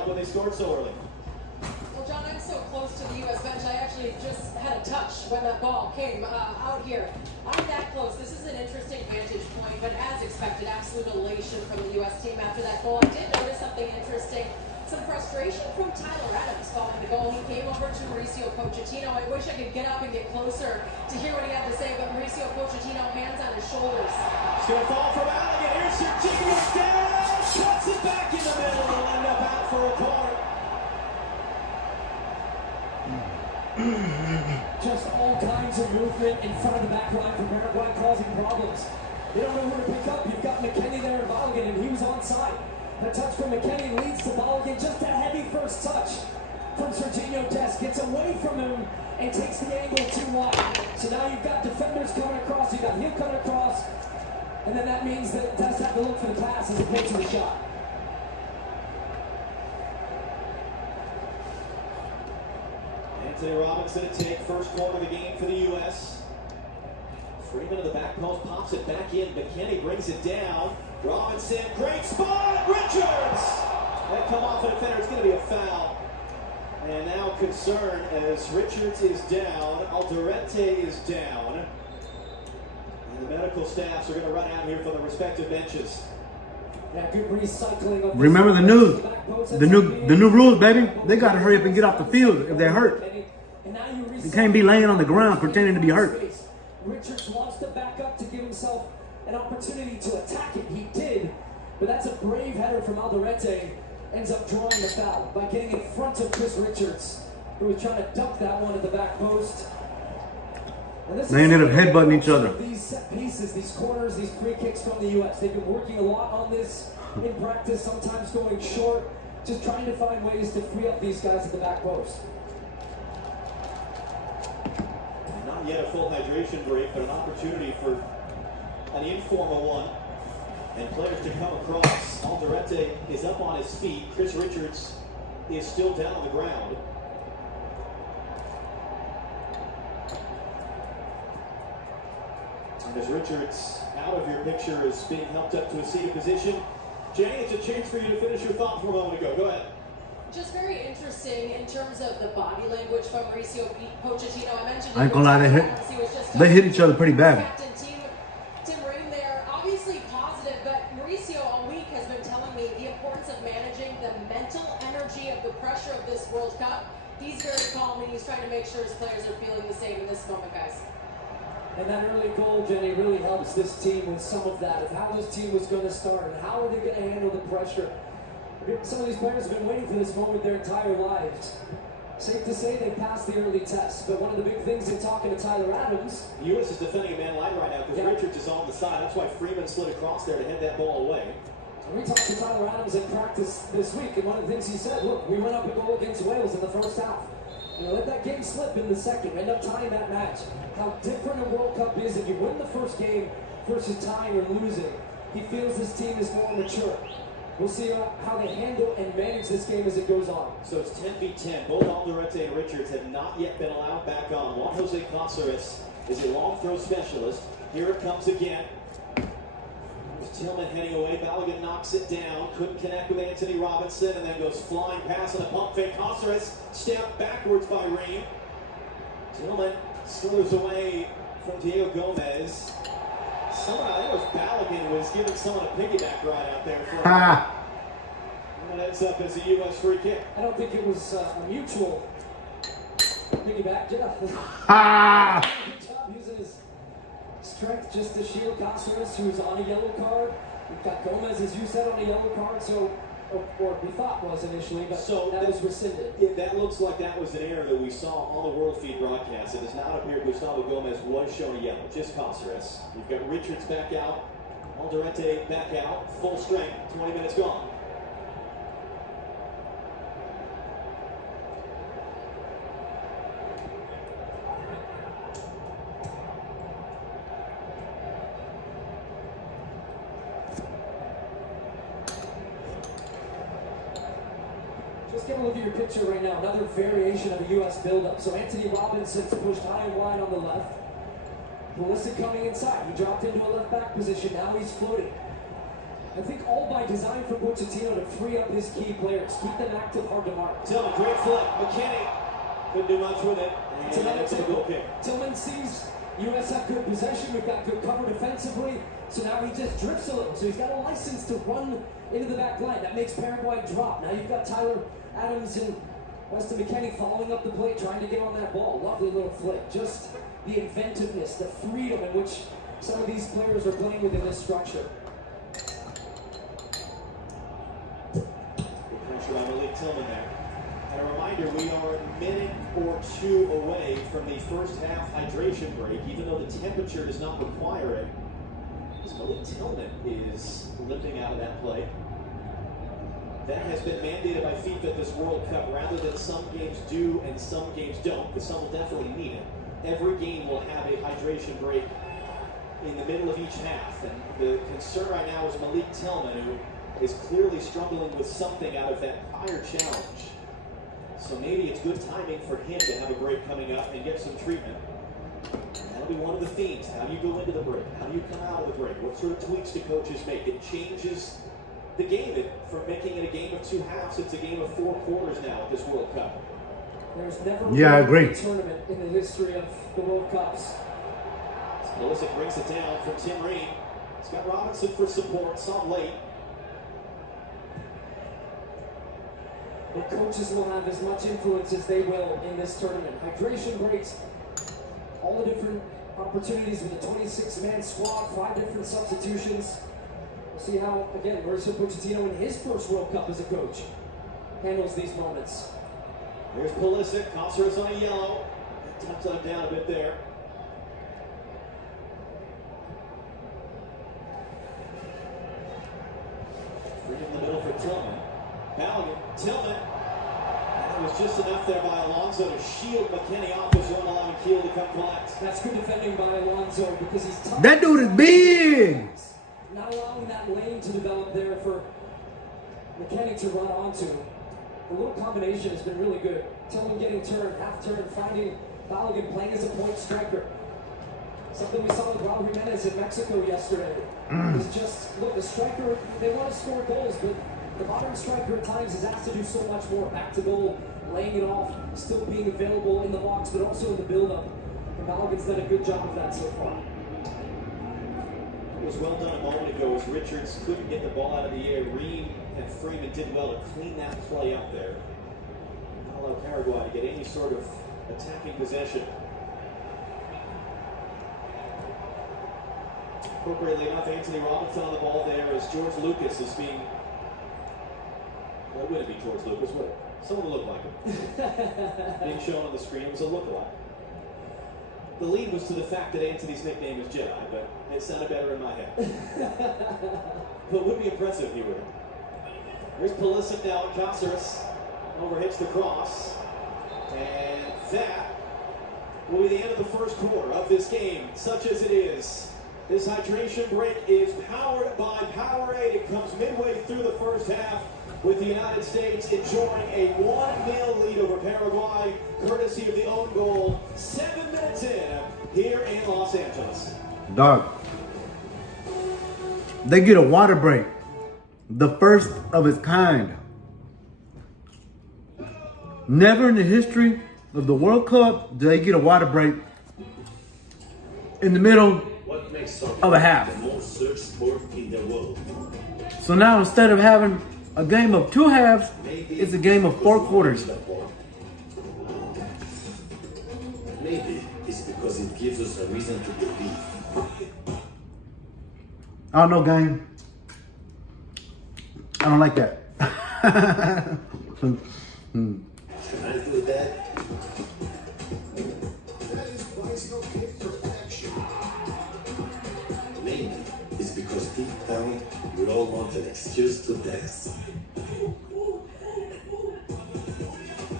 like when they scored so early? Well, John, I'm so close to the U.S. bench. I actually just had a touch when that ball came out here. I'm that close. This is an interesting vantage point, but as expected, absolute elation from the U.S. team after that goal. I did notice something interesting. Some frustration from Tyler Adams following the goal. He came over to Mauricio Pochettino. I wish I could get up and get closer to hear what he had to say, but Mauricio Pochettino, hands on his shoulders. It's going to fall from Alligan. Here's Serginho down. Cuts it back in the middle. It'll end up out for a corner. Just all kinds of movement in front of the back line for Paraguay, causing problems. They don't know where to pick up. You've got McKennie there and Balogun, and he was onside. A touch from McKennie leads to Balogun. Just a heavy first touch from Serginho Dest. Gets away from him and takes the angle too wide. So now you've got defenders coming across. You've got him coming across. And then that means that Dest have to look for the pass as opposed to the shot. Anthony Robinson to take first corner of the game for the U.S. Freeman to the back post, pops it back in. McKennie brings it down. Robinson, great spot! Richards! That come off a defender, it's going to be a foul. And now concern as Richards is down, Alderete is down. And the medical staffs are going to run out here from the respective benches. Yeah, good recycling of Remember the new rules, baby. They got to hurry up and get off the field if they're hurt. You can't be laying on the ground pretending to be hurt. Richards wants to back up to give himself an opportunity to attack it. He did, but that's a brave header from Alderete. Ends up drawing the foul by getting in front of Chris Richards, who was trying to dunk that one at the back post. They ended up headbutting each other. These set pieces, these corners, these free kicks from the U.S. They've been working a lot on this in practice, sometimes going short, just trying to find ways to free up these guys at the back post. Not yet a full hydration break, but an opportunity for an informal one. And players to come across. Alderete is up on his feet. Chris Richards is still down on the ground. And as Richards out of your picture is being helped up to a seated position. Jenny, it's a chance for you to finish your thought for a moment ago. Go ahead. Just very interesting in terms of the body language from Mauricio Pochettino. I mentioned I ain't gonna lie, they hit each other pretty bad. Tim Rain there, obviously positive, but Mauricio all week has been telling me the importance of managing the mental energy of the pressure of this World Cup. He's very calm and he's trying to make sure his players are feeling the same in this moment, guys. And that early goal, Jenny, really helps this team with some of that, of how this team was going to start and how are they going to handle the pressure. Some of these players have been waiting for this moment their entire lives. Safe to say they passed the early test, but one of the big things in talking to Tyler Adams... The U.S. is defending a man line right now because Richards is on the side. That's why Freeman slid across there to head that ball away. We talked to Tyler Adams in practice this week, and one of the things he said, look, we went up a goal against Wales in the first half. Let that game slip in the second, end up tying that match. How different a World Cup is if you win the first game versus tying or losing. He feels this team is more mature. We'll see how they handle and manage this game as it goes on. So it's 10v10. Both Alderete and Richards have not yet been allowed back on. Juan Jose Caceres is a long throw specialist. Here it comes again. There's Tillman heading away. Balogun knocks it down. Couldn't connect with Anthony Robinson and then goes flying past on a pump fake. Caceres stepped backwards by Ream. Tillman slithers away from Diego Gomez. Someone, I think it was Balogun, was giving someone a piggyback ride out there. And it ends up as a U.S. free kick. I don't think it was a mutual piggyback. Good job using his strength just to shield Caceres, who's on a yellow card. We've got Gomez, as you said, on a yellow card, so or we thought was initially, but so that was rescinded. That looks like that was an error that we saw on the World Feed broadcast. It does not appear Gustavo Gomez was shown a yellow, just Caceres. You've got Richards back out, Alderete back out, full strength, 20 minutes gone. Just get a look at your picture right now. Another variation of a U.S. buildup. So Anthony Robinson's pushed high and wide on the left. Pulisic coming inside. He dropped into a left back position. Now he's floating. I think all by design for Pochettino to free up his key players, keep them active, hard to mark. Tillman, great flip. McKinney couldn't do much with it. And it's a goal kick. Tillman sees US have good possession, we've got good cover defensively, so now he just drifts a little. So he's got a license to run into the back line. That makes Paraguay drop. Now you've got Tyler Adams and Weston McKinney following up the plate, trying to get on that ball. Lovely little flick. Just the inventiveness, the freedom in which some of these players are playing within this structure. Good pressure by Malik Tillman there. And a reminder, we are a minute or two away from the first half hydration break, even though the temperature does not require it. As Malik Tillman is limping out of that play. That has been mandated by FIFA this World Cup, rather than some games do and some games don't, but some will definitely need it. Every game will have a hydration break in the middle of each half, and the concern right now is Malik Tillman, who is clearly struggling with something out of that prior challenge. So maybe it's good timing for him to have a break coming up and get some treatment. And that'll be one of the themes. How do you go into the break? How do you come out of the break? What sort of tweaks do coaches make? It changes the game. From making it a game of two halves, it's a game of 4 quarters now at this World Cup. There's never I been agree. a tournament in the history of the World Cups. Pulisic brings it down from Tim Ream. He's got Robinson for support, some late. The coaches will have as much influence as they will in this tournament. Hydration breaks, all the different opportunities with a 26-man squad, 5 different substitutions. We'll see how, again, Mauricio Pochettino in his first World Cup as a coach handles these moments. Here's Pulisic, Caceres on a yellow. Touch that down a bit there. Free in the middle for Tillman. Balogun, Tillman. And it was just enough there by Alonso to shield McKinney off his run, allowing Keel to come collect. That's good defending by Alonso because he's tough. That dude is big. Not allowing that lane to develop there for McKinney to run onto. The little combination has been really good. Tillman getting turned, half turn, finding Balogun playing as a point striker. Something we saw with Raul Jimenez in Mexico yesterday. It's just, look, the striker, they want to score goals, but the modern striker at times is asked to do so much more. Back to goal, laying it off, still being available in the box, but also in the build-up. And Balogun's done a good job of that so far. It was well done a moment ago as Richards couldn't get the ball out of the air. Ream and Freeman did well to clean that play up there. Not allow Paraguay to get any sort of attacking possession. Appropriately enough, Anthony Robinson on the ball there as George Lucas is being... Well, it wouldn't be George Lucas, would it? Someone who looked like him. Being shown on the screen, it was a lookalike. The lead was to the fact that Anthony's nickname is Jedi, but it sounded better in my head. But it would be impressive if he were. Here's Pulisic now at Caceres. Overhits the cross. And that will be the end of the first quarter of this game, such as it is. This hydration break is powered by Powerade. It comes midway through the first half with the United States enjoying a 1-0 lead over Paraguay, courtesy of the own goal, 7 minutes in here in Los Angeles. Dog. They get a water break. The first of its kind. Never in the history of the World Cup do they get a water break in the middle of a half. The most searched sport in the world. So now instead of having a game of 2 halves, it's a game of 4 quarters. Maybe it's because it gives us a reason to believe. I don't know, gang. I don't like that. Can I do that? Maybe it's because deep down we all want an excuse to dance.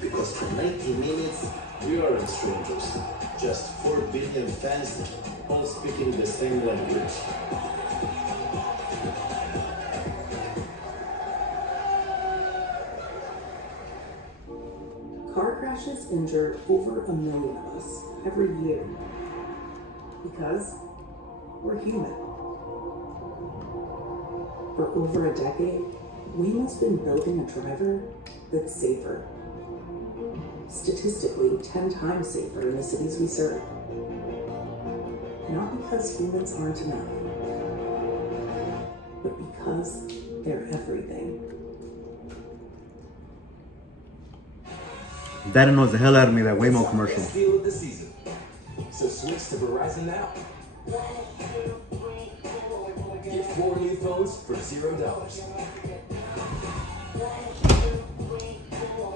Because for 90 minutes we aren't strangers. Just 4 billion fans all speaking the same language. Car crashes injure over 1 million of us every year because we're human. For over a decade, we must have been building a driver that's safer. Statistically, 10 times safer in the cities we serve. Not because humans aren't enough, but because they're everything. That annoys the hell out of me, that Waymo commercial. Best deal of the season. So switch to Verizon now. Get 4 new phones for $0.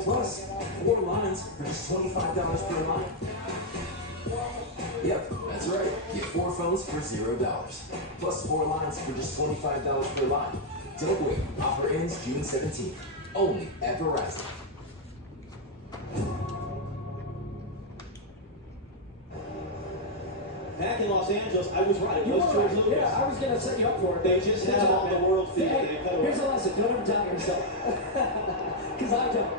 Plus, 4 lines for just $25 per line. Yep, that's right. Get 4 phones for $0. Plus 4 lines for just $25 per line. Don't wait. Offer ends June 17th. Only at Verizon. Back in Los Angeles, I was right. It was George Lucas. Yeah, I was going to set you up for it. They just had him on the world feed. Hey, here's a lesson. Don't ever doubt yourself. Because I don't.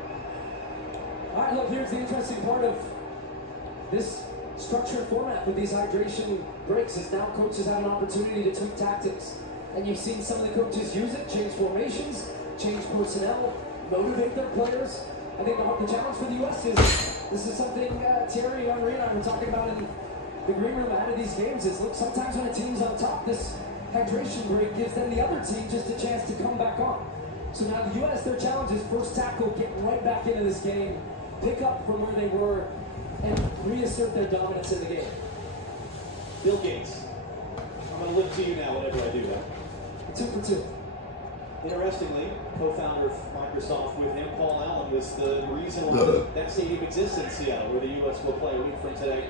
All right, look, here's the interesting part of this structured format with these hydration breaks is now coaches have an opportunity to tweak tactics. And you've seen some of the coaches use it, change formations, change personnel, motivate their players. I think the challenge for the U.S. is, this is something Thierry Henry and I were talking about in the green room out of these games is, look, sometimes when a team's on top, this hydration break gives them the other team just a chance to come back on. So now the U.S., their challenge is first tackle, get right back into this game, pick up from where they were, and reassert their dominance in the game. Bill Gates. I'm going to look to you now whenever I do that. 2 for 2. Interestingly, co-founder of Microsoft with him, Paul Allen, was the reason why that stadium exists in Seattle, where the U.S. will play a week from today.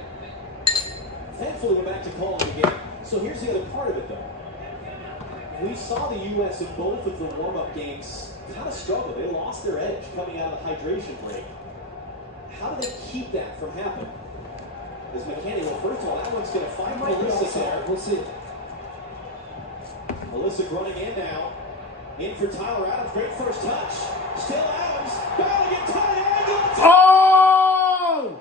Thankfully, we're back to calling again. So here's the other part of it, though. We saw the U.S. in both of the warm-up games kind of struggle. They lost their edge coming out of the hydration break. How do they keep that from happening? As McKenny, well, first of all, that one's going to find Melissa there. We'll see. Melissa running in now. In for Tyler Adams. Great first touch. Still Adams. Ballaghan tight end. Oh!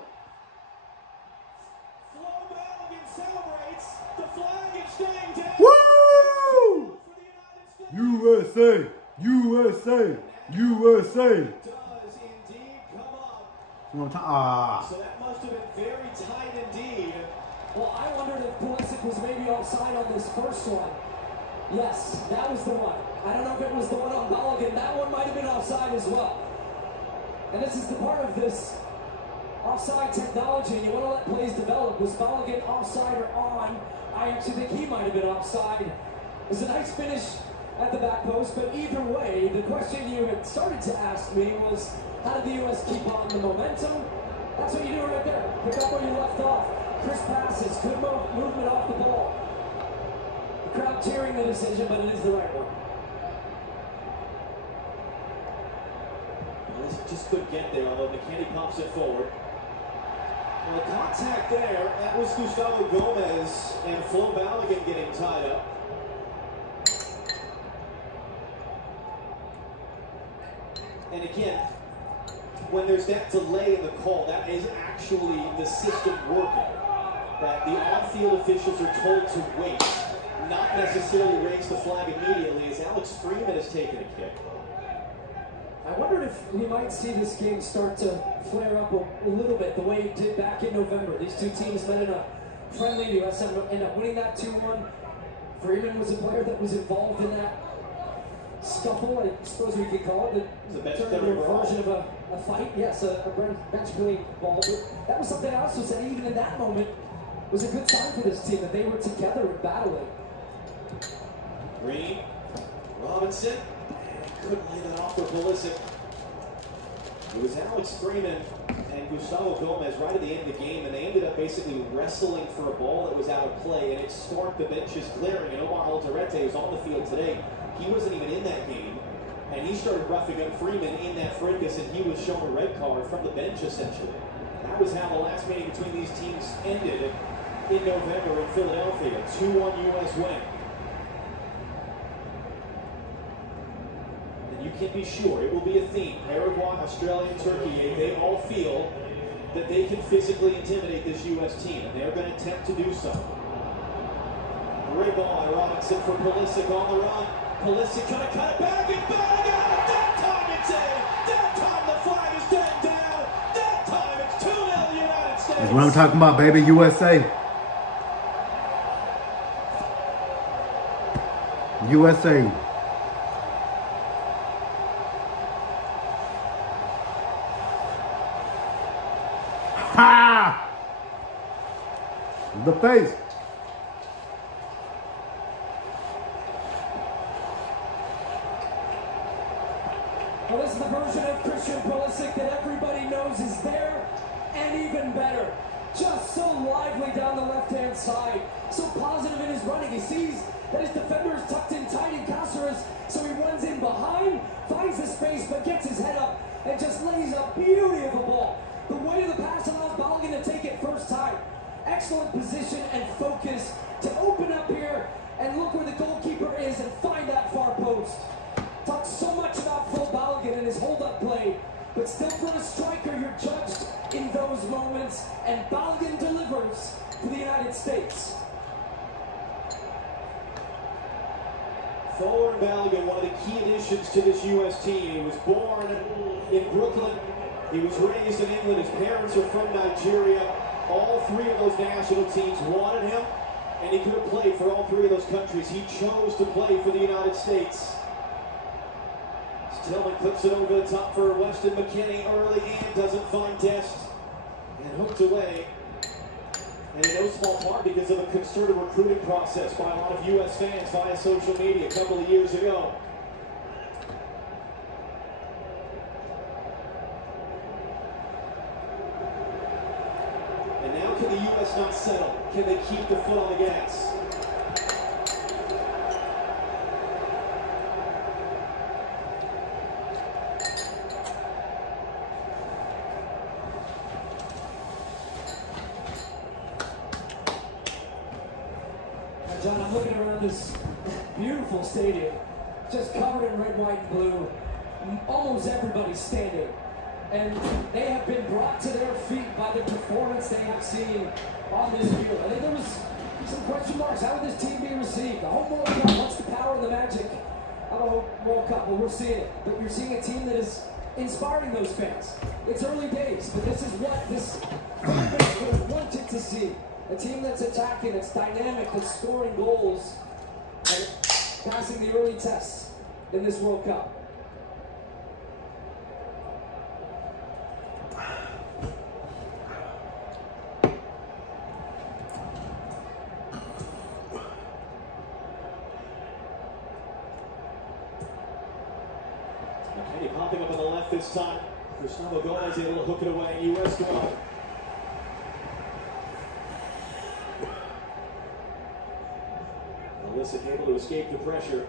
Flo Ballaghan celebrates. The flag is staying down. Woo! For the United States. USA! USA! USA! Does indeed come up. So that must have been very tight indeed. Well, I wondered if Pulisic was maybe offside on this first one. Yes, that was the one. I don't know if it was the one on Balogun. That one might have been offside as well. And this is the part of this offside technology. You want to let plays develop. Was Balogun offside or on? I actually think he might have been offside. It was a nice finish at the back post, but either way, the question you had started to ask me was, how did the U.S. keep on the momentum? That's what you do right there. Pick up where you left off. Crisp passes, good movement off the ball. The crowd cheering the decision, but it is the right one. Just couldn't get there, although McKenny pumps it forward. Well, contact there. That was Gustavo Gomez and Flo Ballaghan getting tied up. And again, when there's that delay in the call, that is actually the system working. That the on-field officials are told to wait, not necessarily raise the flag immediately, as Alex Freeman has taken a kick. I wondered if we might see this game start to flare up a little bit, the way it did back in November. These two teams met in a friendly. The U.S. ended up winning that 2-1. Freeman was a player that was involved in that scuffle, I suppose we could call it. It turned into a version of a fight. Yes, a bench play ball. But that was something I also said, even in that moment, was a good sign for this team, that they were together and battling. Green, Robinson, couldn't lay that off for Pulisic. It was Alex Freeman and Gustavo Gomez right at the end of the game, and they ended up basically wrestling for a ball that was out of play, and it sparked the benches clearing. And Omar Alderete was on the field today. He wasn't even in that game, and he started roughing up Freeman in that fracas, and he was shown a red card from the bench, essentially. That was how the last meeting between these teams ended in November in Philadelphia. 2-1 U.S. win. And you can be sure it will be a theme. Paraguay, Australia, and Turkey, they all feel that they can physically intimidate this U.S. team, and they're going to attempt to do so. Great ball by Robinson for Pulisic on the run. Pulisic trying to cut it back and Bellingham. That time it's in. That time the flag is taken down. That time it's 2-0 United States. That's what I'm talking about, baby. USA. USA. Ha! The face. Well, this is the version of Christian Pulisic that everybody knows is there and even better. Just so lively down the left-hand side. So positive in his running. He sees that his defender is tucked in tight in Cáceres, so he runs in behind, finds the space, but gets his head up and just lays a beauty of a ball. The way of the pass allows Balogun to take it first time. Excellent position and focus to open up here and look where the goalkeeper is and find that far post. Talks so much about Phil Balogun and his hold-up play, but still for a striker, you're judged in those moments, and Balogun delivers for the United States. Forward Balogun, one of the key additions to this U.S. team. He was born in Brooklyn. He was raised in England. His parents are from Nigeria. All three of those national teams wanted him, and he could have played for all three of those countries. He chose to play for the United States. Tillman clips it over the top for Weston McKennie early and doesn't find Dest. And hooked away. And in no small part because of a concerted recruiting process by a lot of U.S. fans via social media a couple of years ago. And now can the U.S. not settle? Can they keep the foot on the gas? John, I'm looking around this beautiful stadium, just covered in red, white, and blue. Almost everybody's standing. And they have been brought to their feet by the performance they have seen on this field. I think there was some question marks. How would this team be received? The home World Cup, what's the power and the magic of a home World Cup? Well, we're seeing it. But you're seeing a team that is inspiring those fans. It's early days, but this is what this fan base would have wanted to see. A team that's attacking, that's dynamic, that's scoring goals, and passing the early tests in this World Cup. McKennie popping up on the left this time. Gustavo Gomez able to hook it away. U.S. go. Pulisic able to escape the pressure.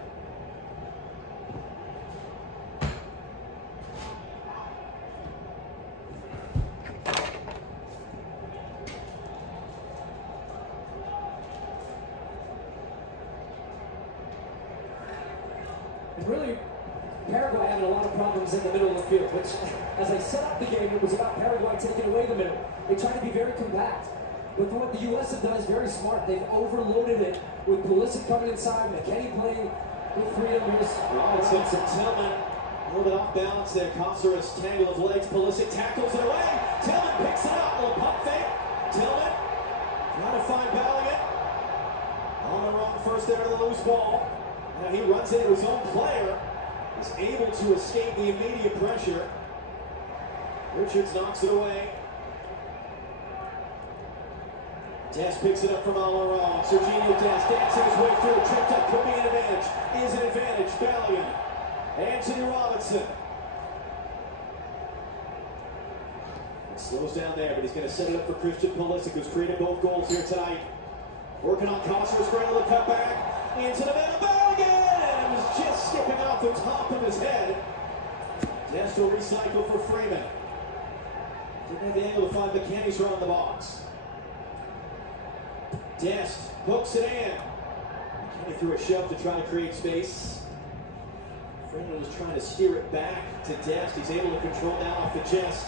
And really, Paraguay having a lot of problems in the middle of the field, which, as I set up the game, it was about Paraguay taking away the middle. They tried to be very compact. But what the U.S. have done is very smart. They've overloaded it with Pulisic coming inside, McKennie playing with freedom. Robinson to Tillman. A little bit off balance there. Cáceres tangle of legs. Pulisic tackles it away. Tillman picks it up. A little pump fake. Tillman trying to find Balogun. On the run first there to the loose ball. Now he runs into his own player. Is able to escape the immediate pressure. Richards knocks it away. Dest picks it up from all around. Serginho Dest dancing his way through. Tripped up, could be an advantage. Is an advantage. Balogun. Anthony Robinson. It slows down there, but he's going to set it up for Christian Pulisic, who's created both goals here tonight. Working on Cáceres, great little cut back. Into the middle. Balogun! And it was just skipping off the top of his head. Dest will recycle for Freeman. Didn't have the angle to find McKennie's around the box. Dest hooks it in. McKennie threw a shove to try to create space. Freeman was trying to steer it back to Dest. He's able to control now off the chest.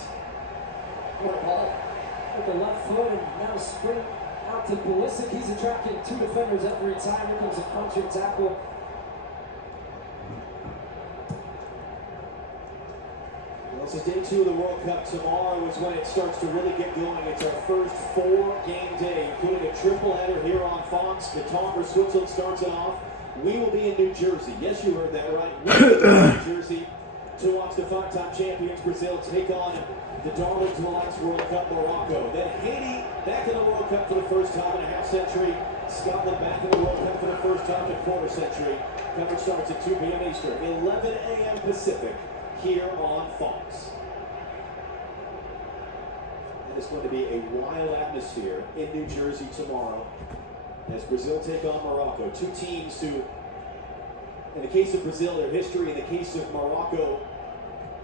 What a ball. With the left foot and now sprint out to Pulisic. He's attracting two defenders every time. Here comes a punching tackle. This is day 2 of the World Cup. Tomorrow is when it starts to really get going. It's our first 4-game day, including a triple header here on Fox. Qatar for Switzerland starts it off. We will be in New Jersey. Yes, you heard that right. We will be in New Jersey to watch the 5-time champions Brazil take on the darlings of the last World Cup, Morocco. Then Haiti back in the World Cup for the first time in a half century. Scotland back in the World Cup for the first time in a quarter century. Coverage starts at 2 p.m. Eastern, 11 a.m. Pacific, here on Fox. And it's going to be a wild atmosphere in New Jersey tomorrow as Brazil take on Morocco. Two teams who, in the case of Brazil, their history, in the case of Morocco,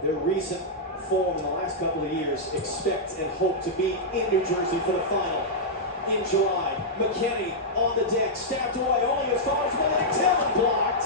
their recent form in the last couple of years, expect and hope to be in New Jersey for the final in July. McKennie on the deck, stabbed away only as far as Malik Tillman blocked.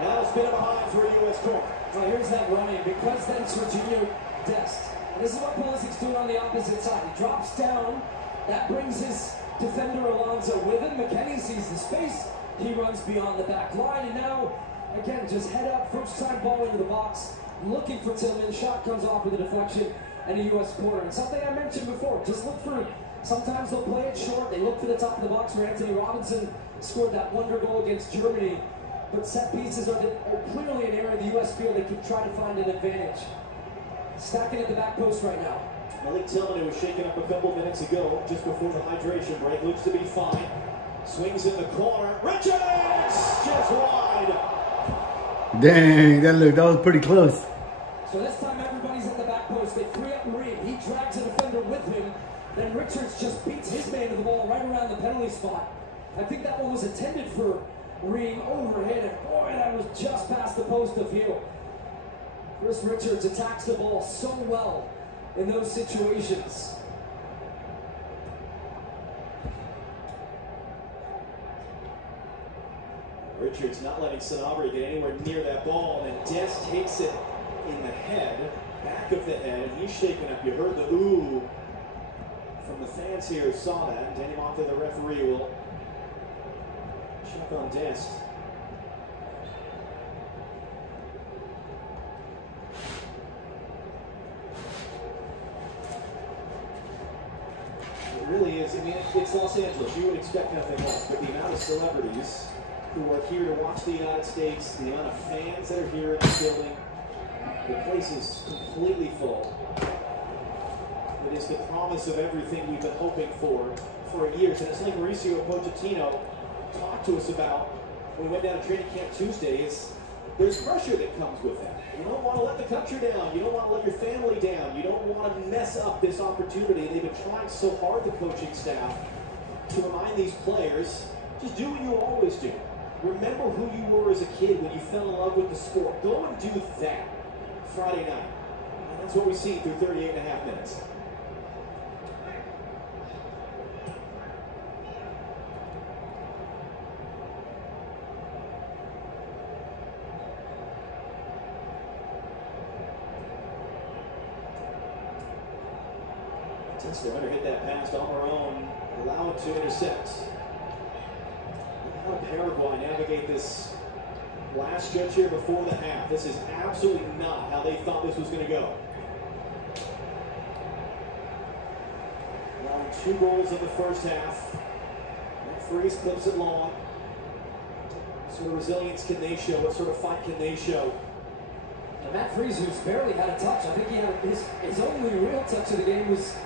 Now it's been behind for a U.S. corner. Well, here's that running, because then Sergio Dest. And this is what Pulisic's doing on the opposite side. He drops down, that brings his defender Alonso with him. McKennie sees the space, he runs beyond the back line, and now, again, just head up, first time ball into the box, looking for Tillman. Shot comes off with a deflection and a U.S. corner. And something I mentioned before, just look for, sometimes they'll play it short, they look for the top of the box where Anthony Robinson scored that wonder goal against Germany. But set pieces are clearly an area of the U.S. field they could try to find an advantage. Stacking at the back post right now. Malik Tillman, who was shaken up a couple minutes ago, just before the hydration break, looks to be fine. Swings in the corner. Richards! Just wide. Dang, that was pretty close. So this time everybody's at the back post. They free up Reed. He drags a defender with him. Then Richards just beats his man to the ball right around the penalty spot. I think that one was intended for Reed overhead, and boy, that was just past the post of view. Chris Richards attacks the ball so well in those situations. Richards not letting Sanabria get anywhere near that ball, and then Dest takes it in the head, back of the head, and he's shaken up. You heard the ooh from the fans here who saw that, and Danny Monte, the referee, will check on Dest. It really is. I mean, it's Los Angeles. You would expect nothing less. But the amount of celebrities who are here to watch the United States, the amount of fans that are here in the building, the place is completely full. It is the promise of everything we've been hoping for years. And it's like Mauricio Pochettino talked to us about when we went down to training camp Tuesday, is there's pressure that comes with that. You don't want to let the country down. You don't want to let your family down. You don't want to mess up this opportunity. They've been trying so hard, the coaching staff, to remind these players, just do what you always do. Remember who you were as a kid when you fell in love with the sport. Go and do that Friday night. And that's what we've seen through 38 and a half minutes. They're going to hit that pass on their own, allow it to intercept. How did Paraguay navigate this last stretch here before the half? This is absolutely not how they thought this was going to go. Allowing 2 goals in the first half. That freeze clips it long. What sort of resilience can they show? What sort of fight can they show? Now, Matt Freese, who's barely had a touch, I think he had his only real touch of the game was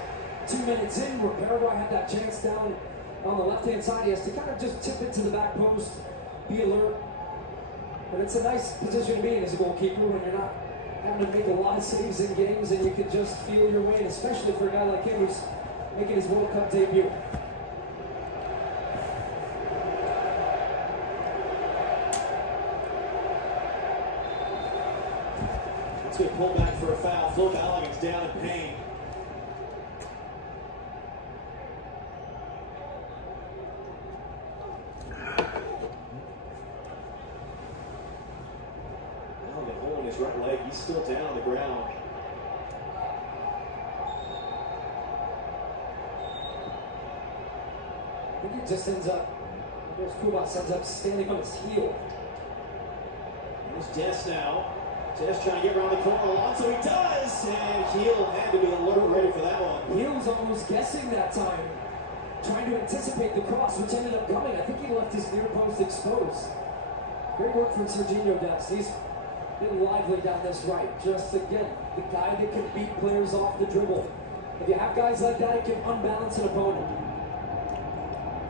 2 minutes in, where Paraguay had that chance down on the left-hand side. He has to kind of just tip it to the back post, be alert. But it's a nice position to be in as a goalkeeper when you're not having to make a lot of saves in games and you can just feel your way in, especially for a guy like him who's making his World Cup debut. Let's get pulled back for a foul. Flo Balogun's down in pain. His right leg, he's still down on the ground. I think he just ends up, there's Kubas ends up standing on his heel. There's Dest now. Just trying to get around the corner. Alonso, he does! And Heel had to be alert ready for that one. Heel was almost guessing that time, trying to anticipate the cross, which ended up coming. I think he left his near post exposed. Great work from Serginho Dest. He's been lively down this right. Just again, the guy that can beat players off the dribble. If you have guys like that, it can unbalance an opponent.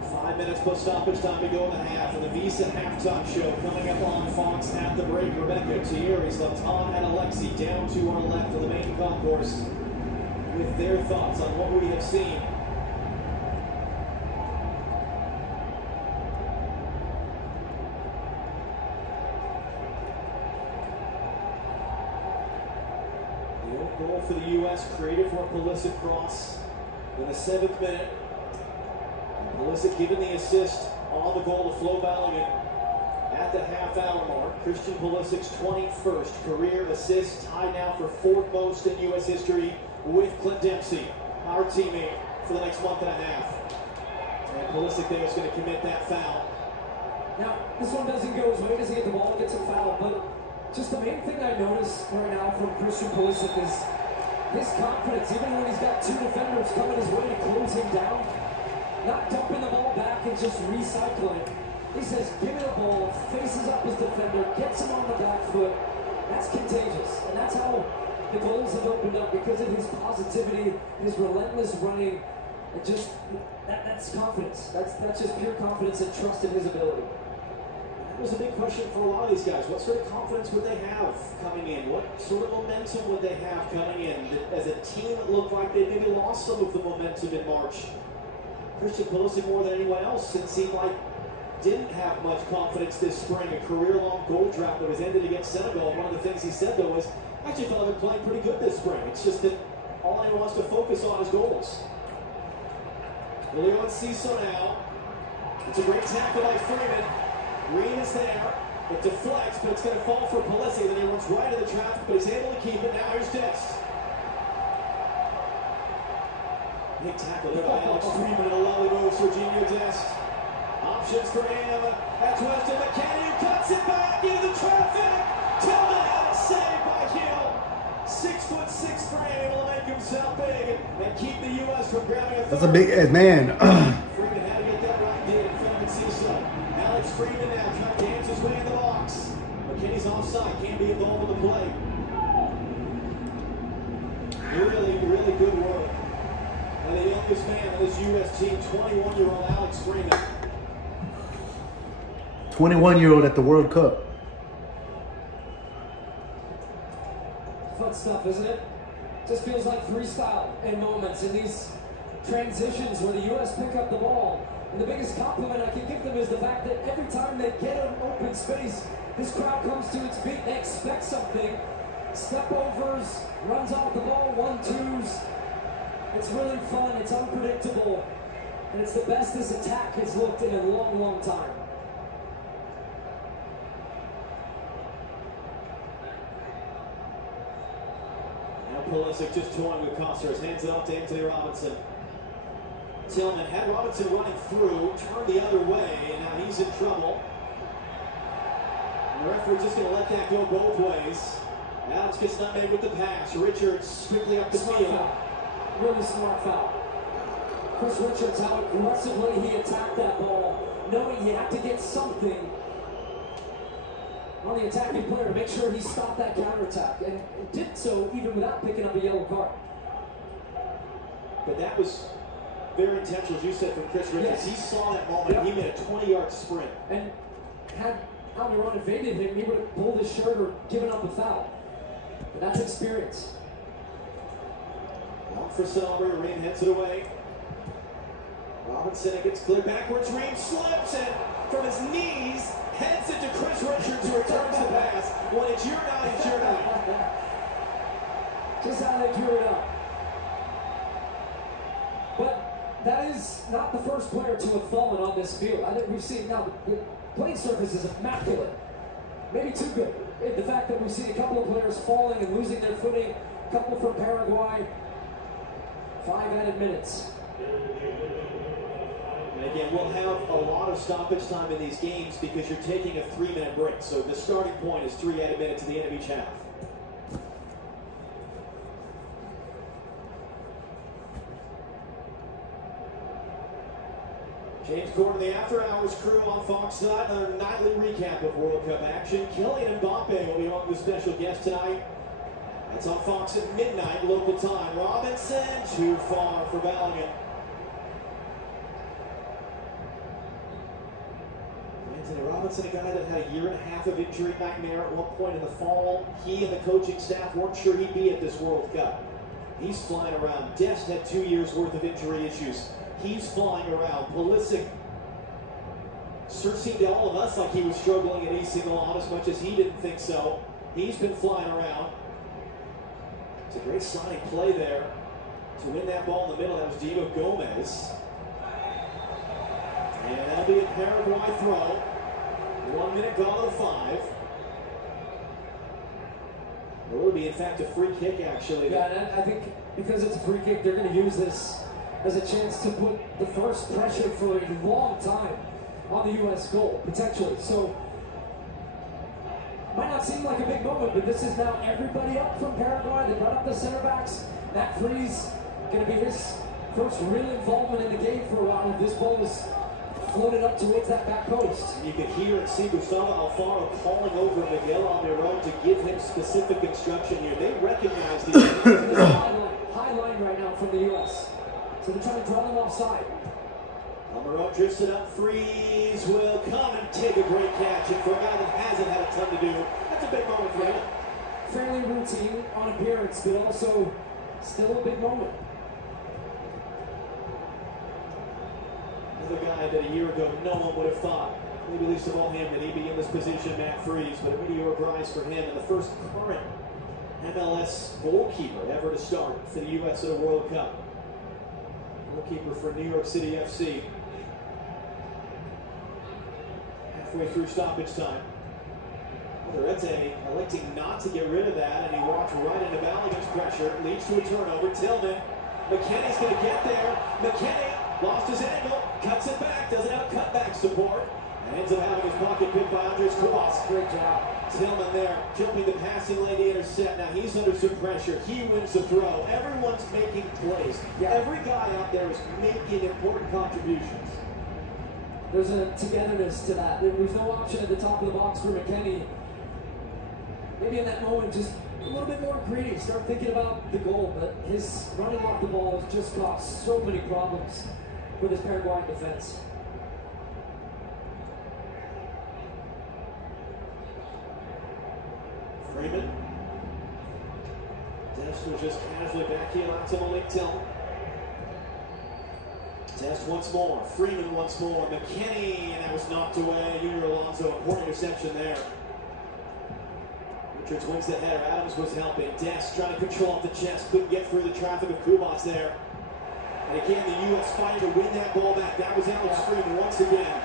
5 minutes plus stoppage time to go in the half, and the Visa halftime show coming up on Fox at the break. Rebecca, Thierry, Zlatan, and Alexi down to our left of the main concourse with their thoughts on what we have seen. The own goal for the U.S. created for a Pulisic cross in the 7th minute. Pulisic given the assist on the goal to Flo Balogun at the half-hour mark. Christian Pulisic's 21st career assist, tied now for 4th most in U.S. history with Clint Dempsey, our teammate, for the next month and a half. And Pulisic there is going to commit that foul. Now, this one doesn't go his way, doesn't get the ball, gets a foul, but just the main thing I notice right now from Christian Pulisic is his confidence, even when he's got 2 defenders coming his way to close him down. Not dumping the ball back and just recycling. He says, give me the ball, faces up his defender, gets him on the back foot. That's contagious. And that's how the goals have opened up, because of his positivity, his relentless running, and just, that's confidence. That's just pure confidence and trust in his ability. There's a big question for a lot of these guys. What sort of confidence would they have coming in? What sort of momentum would they have coming in? As a team, it looked like they maybe lost some of the momentum in March. Christian Pulisic, more than anyone else, it seemed like didn't have much confidence this spring. A career-long goal drought that was ended against Senegal. One of the things he said, though, was, I actually felt I've been playing pretty good this spring. It's just that all anyone wants to focus on is goals. Leo Enciso now. It's a great tackle by Freeman. Green is there. It deflects, but it's going to fall for Pulisic. Then he runs right into the traffic, but he's able to keep it. Now here's Dest. Big tackle there by Alex Freeman, and a lovely move, Serginho Dest. Options for him. That's Weston McKennie, who cuts it back into the traffic. Tillman had a save by Hill. 6'6" frame, will make himself big and keep the U.S. from grabbing a third. That's a big ass man. Freeman had to get that right, did in front of Enciso. Alex Freeman now trying to dance his way in the box. McKinney's offside, can't be involved in the play. Really, really good work. And the youngest man on this U.S. team, 21-year-old Alex Freeman. 21-year-old at the World Cup. Fun stuff, isn't it? Just feels like freestyle in moments, in these transitions where the U.S. pick up the ball. And the biggest compliment I can give them is the fact that every time they get an open space, this crowd comes to its feet. They expect something. Step overs, runs off the ball, 1-2s. It's really fun, it's unpredictable, and it's the best this attack has looked in a long, long time. Now Pulisic just toying with Costers, hands it off to Anthony Robinson. Tillman had Robinson running through, turned the other way, and now he's in trouble. And the referee's just going to let that go both ways. Alex gets nutmegged with the pass. Richards strictly up the field. Foul. Really smart foul. Chris Richards, how aggressively he attacked that ball, knowing he had to get something on the attacking player to make sure he stopped that counterattack, and did so even without picking up a yellow card. But that was very intentional, as you said, from Chris Richards. Yes. He saw that moment. He made a 20-yard sprint. And had Almiron evaded him, he would have pulled his shirt or given up a foul. But that's experience. Long for Sauber, Ream heads it away. Robinson, it gets clear backwards. Ream slips and from his knees heads it to Chris Richards, who returns the pass. When it's your night, it's your night. Just how they drew it up. But that is not the first player to have fallen on this field. I think we've seen now the playing surface is immaculate. Maybe too good. The fact that we've seen a couple of players falling and losing their footing, a couple from Paraguay. 5 added minutes. And again, we'll have a lot of stoppage time in these games because you're taking a 3-minute break. So the starting point is 3 added minutes at the end of each half. James Corden, the After Hours crew on Fox Tonight. Another nightly recap of World Cup action. Kylian Mbappe will be among the special guests tonight. That's on Fox at midnight local time. Robinson, too far for Bellingham. Anthony Robinson, a guy that had a year and a half of injury nightmare at one point in the fall. He and the coaching staff weren't sure he'd be at this World Cup. He's flying around. Dest had 2 years worth of injury issues. He's flying around. Pulisic sure seemed to all of us like he was struggling at AC Milan as much as he didn't think so. He's been flying around. It's a great sliding play there to win that ball in the middle. That was Diego Gomez. And that'll be a Paraguay throw. 1 minute gone to the 5. It will be, in fact, a free kick, actually. Yeah, and I think because it's a free kick, they're going to use this as a chance to put the first pressure for a long time on the U.S. goal, potentially. So, might not seem like a big moment, but this is now everybody up from Paraguay. They brought up the center backs. Matt Freese, going to be his first real involvement in the game for a while. This ball is floated up towards that back post. You could hear and see Gustavo Alfaro calling over Miguel Almiron to give him specific instruction here. They recognize the high line right now from the U.S. So they're trying to draw them offside. Almiron drifts it up. Freeze will come and take a great catch. And for a guy that hasn't had a ton to do, that's a big moment for him. Fairly routine on appearance, but also still a big moment. Another guy that a year ago no one would have thought, maybe least of all him, that he'd be in this position, Matt Freese. But a meteoric rise for him, and the first current MLS goalkeeper ever to start for the U.S. at a World Cup. Goalkeeper for New York City FC. Halfway through stoppage time. Lorette electing not to get rid of that, and he walked right into Ballingham's pressure. Leads to a turnover. Tillman. McKennie's going to get there. McKennie lost his angle, cuts it back, doesn't have cutback support, and ends up having his pocket picked by Andres Kubas. Great job. Tillman there, jumping the passing lane to intercept. Now he's under some pressure. He wins the throw. Everyone's making plays. Yeah. Every guy out there is making important contributions. There's a togetherness to that. There's no option at the top of the box for McKennie. Maybe in that moment, just a little bit more greedy. Start thinking about the goal, but his running off the ball has just caused so many problems for this Paraguayan defense. Freeman. Dest was just casually back heel out to Malik Tillman. Dest once more. Freeman once more. McKennie, and that was knocked away. Junior Alonso, important interception there. Richards wins the header. Adams was helping. Dest trying to control off the chest. Couldn't get through the traffic of Kubas there. And again, the U.S. fighting to win that ball back. That was Alex Freeman once again.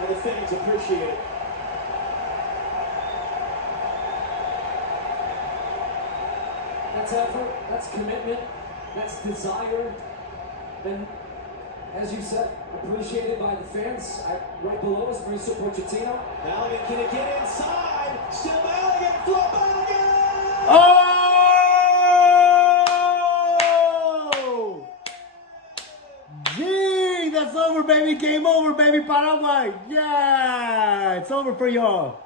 And the fans appreciate it. That's effort, that's commitment, that's desire, and as you said, appreciated by the fans. Right below us, Mauricio Pochettino. Ballinghan, can it get inside? Still Ballinghan, Flo Ballinghan! Oh! Gee, that's over, baby. Game over, baby. Paraguay. Yeah, it's over for y'all.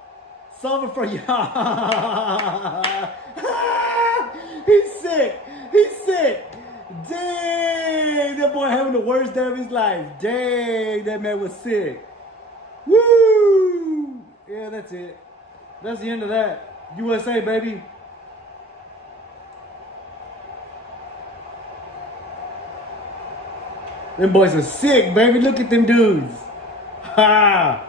It's over for y'all. He's sick. He's sick. Dang, that boy having the worst day of his life. Dang, that man was sick. Woo! Yeah, that's it. That's the end of that. USA, baby. Them boys are sick, baby. Look at them dudes. Ha!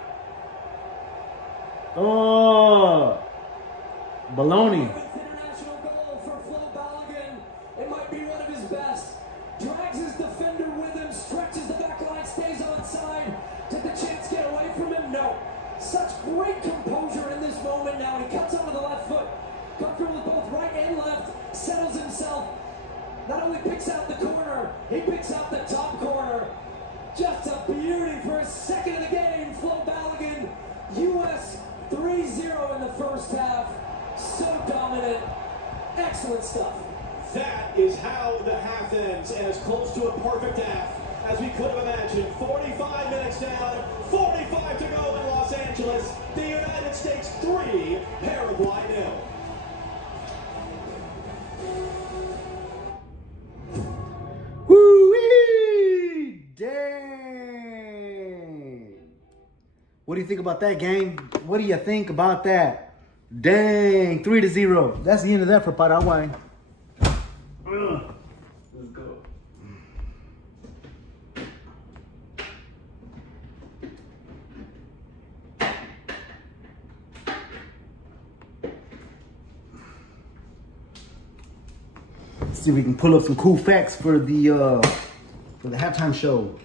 Oh. Baloney. International goal for Flo Ballinghan. It might be one of his best. Drags his defender with him, stretches the back line, stays onside. Did the chance get away from him? No. Such great composure in this moment now. He cuts onto the left foot. Comfortable with both right and left. Settles himself. Not only picks out the corner, he picks out the top corner. Just a beauty for a second of the game. Flo Ballinghan, U.S. 3-0 in the first half. So dominant. Excellent stuff. That is how the half ends, and as close to a perfect half as we could have imagined. 45 minutes down, 45 to go in Los Angeles. The United States 3, Paraguay 0. Woo-wee! Dang! What do you think about that, gang? What do you think about that? Dang, 3-0. That's the end of that for Paraguay. Let's go. Let's see if we can pull up some cool facts for the halftime show.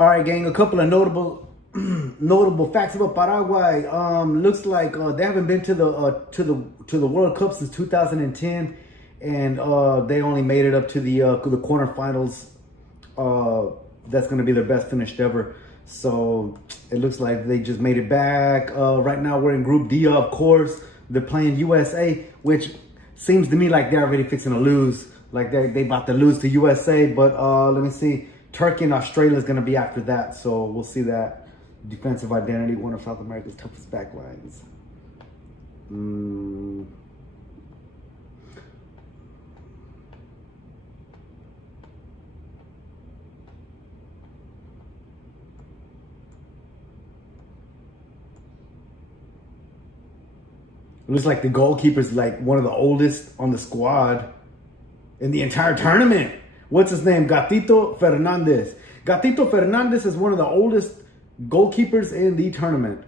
All right, gang. A couple of notable facts about Paraguay. Looks like they haven't been to the World Cup since 2010, and they only made it up to the quarterfinals. That's going to be their best finish ever. So it looks like they just made it back. Right now we're in Group D, of course. They're playing USA, which seems to me like they're already fixing to lose. Like they about to lose to USA. But let me see. Turkey and Australia is going to be after that. So we'll see that. Defensive identity, one of South America's toughest backlines. It looks like the goalkeeper's like one of the oldest on the squad in the entire tournament. What's his name? Gatito Fernandez. Gatito Fernandez is one of the oldest goalkeepers in the tournament.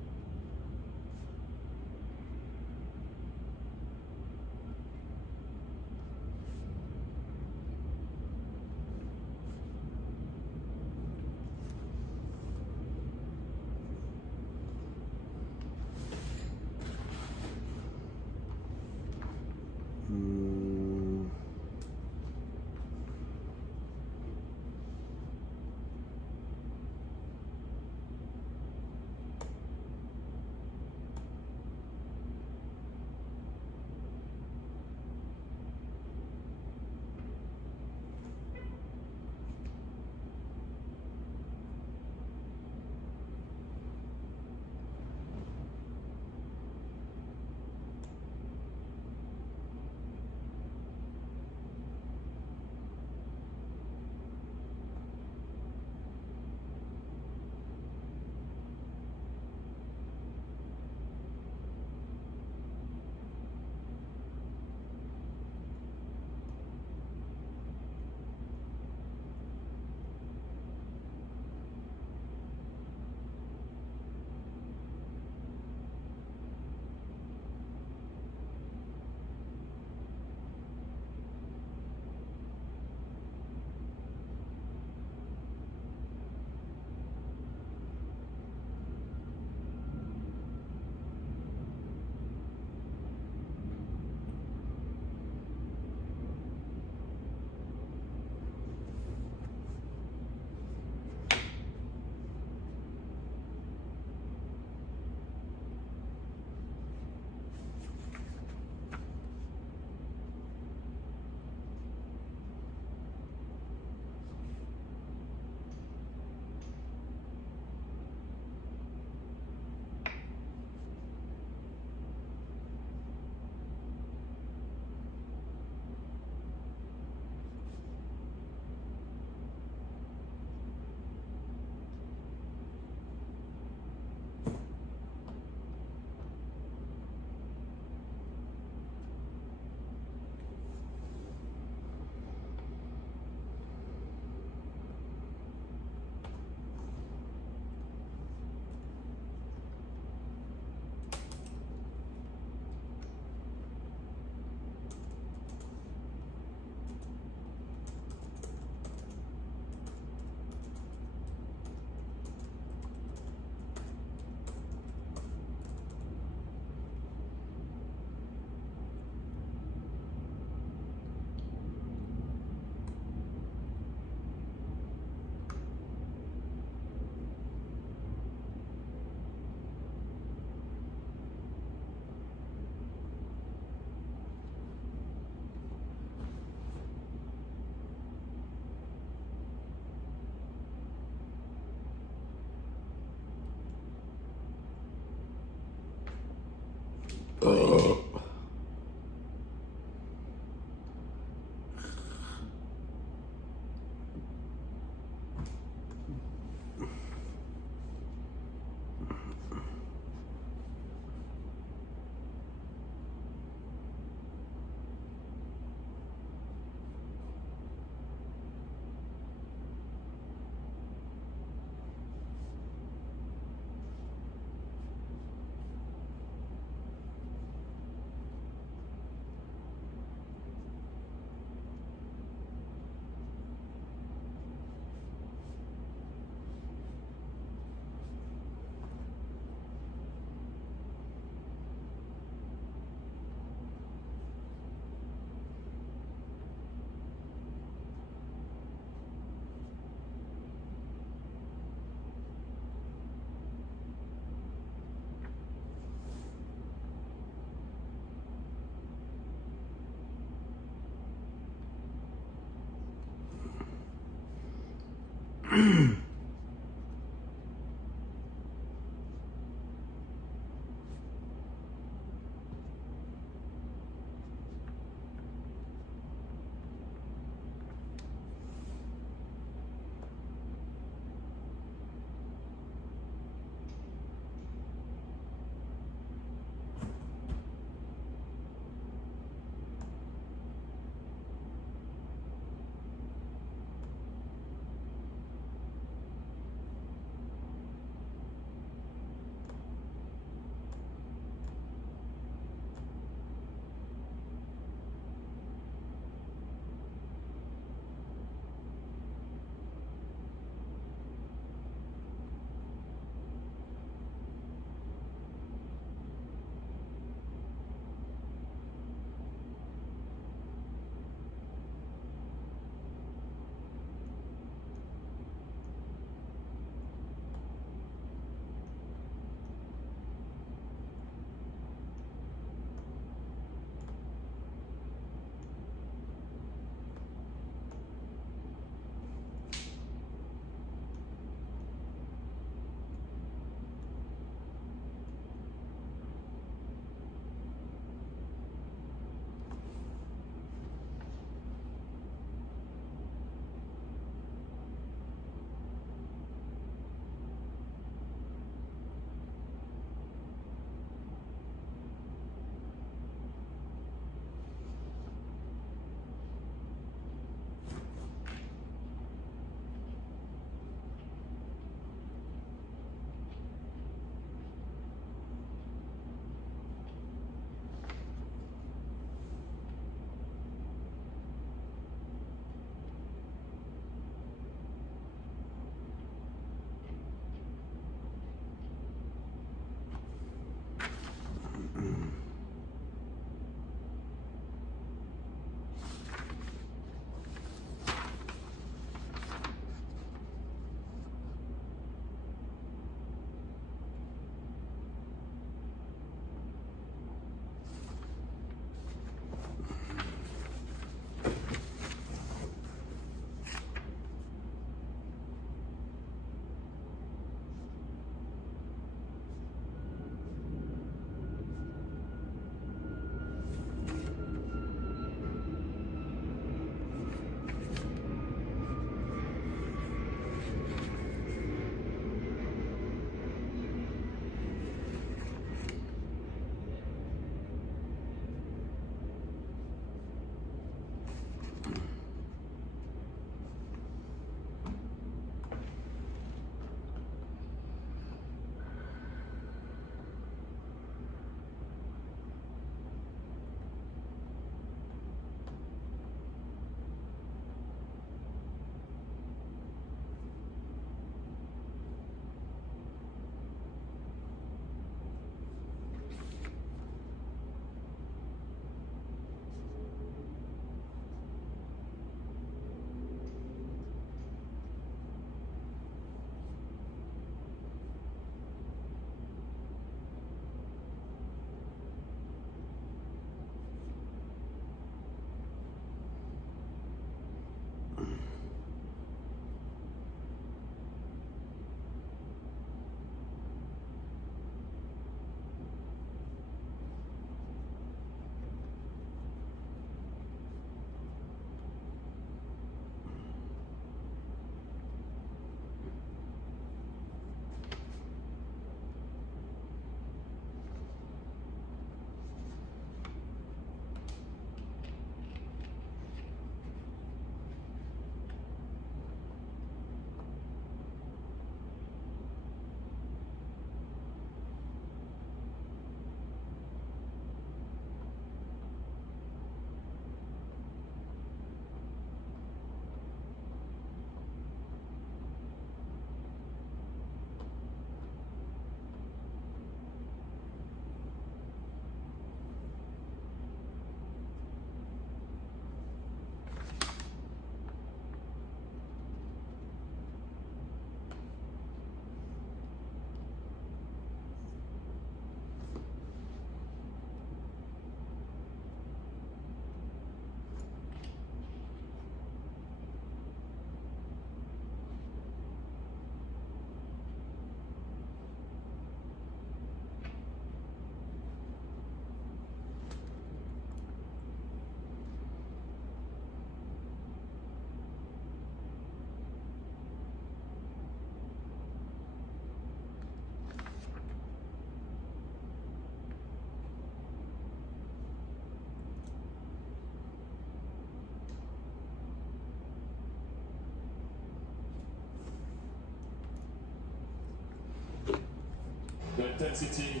intensity,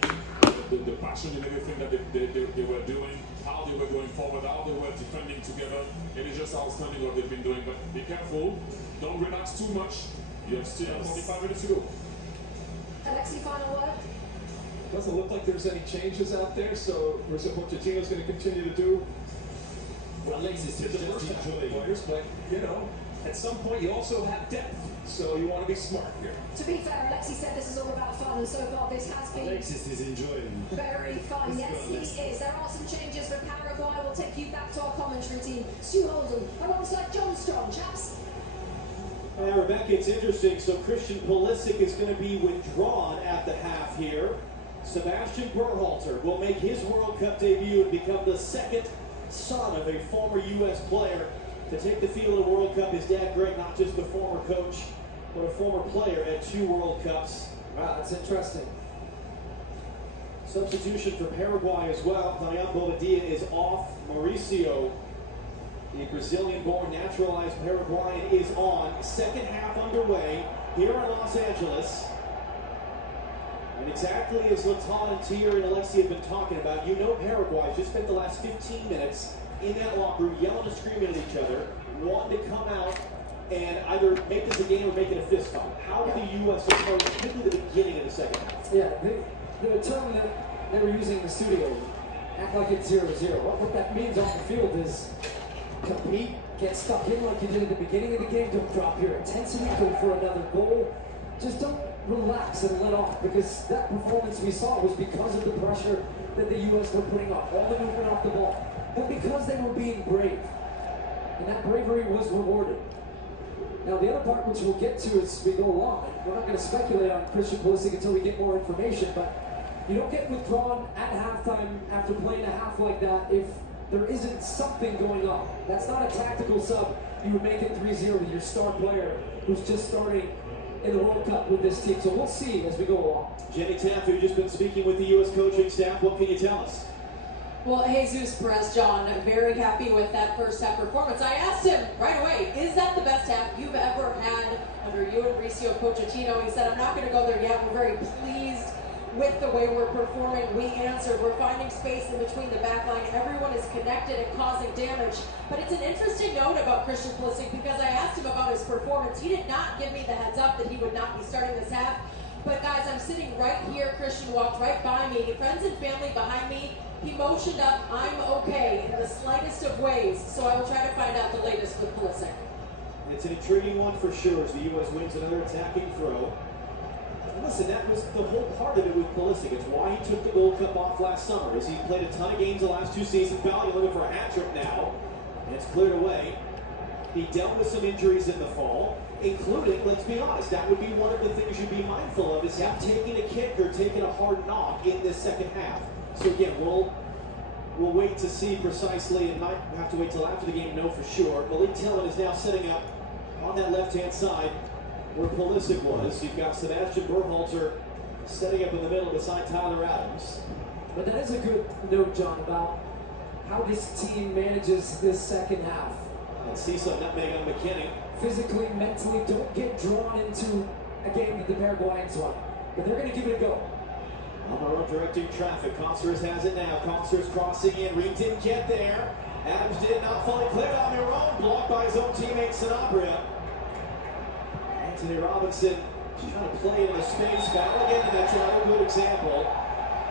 the passion in everything that they were doing, how they were going forward, how they were defending together. It is just outstanding what they've been doing. But be careful, don't relax too much. You have still 45 minutes to go. Alexi, final word? Doesn't look like there's any changes out there, so Mauricio Pochettino's going to continue to do what Alexis did the first half of the players, but, you know, at some point you also have depth, so you want to be smart here. To be fair, Alexi said this is all about fun, and so far this has been Alexis is enjoying. very fun. Yes, he is. There are some changes for Paraguay. We'll take you back to our commentary team. Stu Holden alongside John Strong. Chaps. Rebecca, it's interesting. So Christian Pulisic is going to be withdrawn at the half here. Sebastian Berhalter will make his World Cup debut and become the second son of a former U.S. player to take the field at a World Cup. His dad, Greg, not just a former coach, but a former player at 2 World Cups. Wow, that's interesting. Substitution for Paraguay as well. Dayan Bobadilla is off. Mauricio, the Brazilian-born naturalized Paraguayan, is on. Second half underway here in Los Angeles. And exactly as Latan, Tier, and Alexi have been talking about, you know Paraguay just spent the last 15 minutes in that locker room yelling and screaming at each other, wanting to come out and either make this a game or make it a fist fight. How did the U.S. approach particularly the beginning of the second half? Yeah, the term that they were using in the studio, act like it's 0-0. What that means on the field is compete, get stuck in like you did at the beginning of the game, don't drop your intensity, go for another goal. Just don't relax and let off, because that performance we saw was because of the pressure that the U.S. were putting on, all the movement off the ball, but because they were being brave, and that bravery was rewarded. Now the other part which we'll get to as we go along, we're not going to speculate on Christian Pulisic until we get more information, but you don't get withdrawn at halftime after playing a half like that if there isn't something going on. That's not a tactical sub. You would make it 3-0 with your star player who's just starting in the World Cup with this team. So we'll see as we go along. Jenny Taff, you've just been speaking with the U.S. coaching staff. What can you tell us? Well, Jesus Perez, John, very happy with that first half performance. I asked him right away, is that the best half you've ever had under you and Mauricio Pochettino? He said, I'm not going to go there yet. We're very pleased with the way we're performing. We answered. We're finding space in between the back line. Everyone is connected and causing damage. But it's an interesting note about Christian Pulisic, because I asked him about his performance. He did not give me the heads up that he would not be starting this half. But guys, I'm sitting right here. Christian walked right by me. Friends and family behind me. He motioned up, I'm okay, in the slightest of ways. So I will try to find out the latest with Pulisic. It's an intriguing one for sure as the U.S. wins another attacking throw. Listen, that was the whole part of it with Pulisic. It's why he took the Gold Cup off last summer, as he played a ton of games the last 2 seasons. Bally looking for a hat trick now, and it's cleared away. He dealt with some injuries in the fall, including, let's be honest, that would be one of the things you'd be mindful of, is him taking a kick or taking a hard knock in this second half. So again, we'll wait to see precisely, and might have to wait till after the game to know for sure. Malik Tillman is now setting up on that left-hand side where Pulisic was. You've got Sebastian Berhalter setting up in the middle beside Tyler Adams. But that is a good note, John, about how this team manages this second half. And see some nutmeg on McKinney. Physically, mentally, don't get drawn into a game that the Paraguayans won. But they're going to give it a go. Alvaro directing traffic. Consters has it now. Consters crossing in. Reed didn't get there. Adams did not fully clear on their own. Blocked by his own teammate Sanabria. Anthony Robinson trying to play into space. Balogun, and that's another good example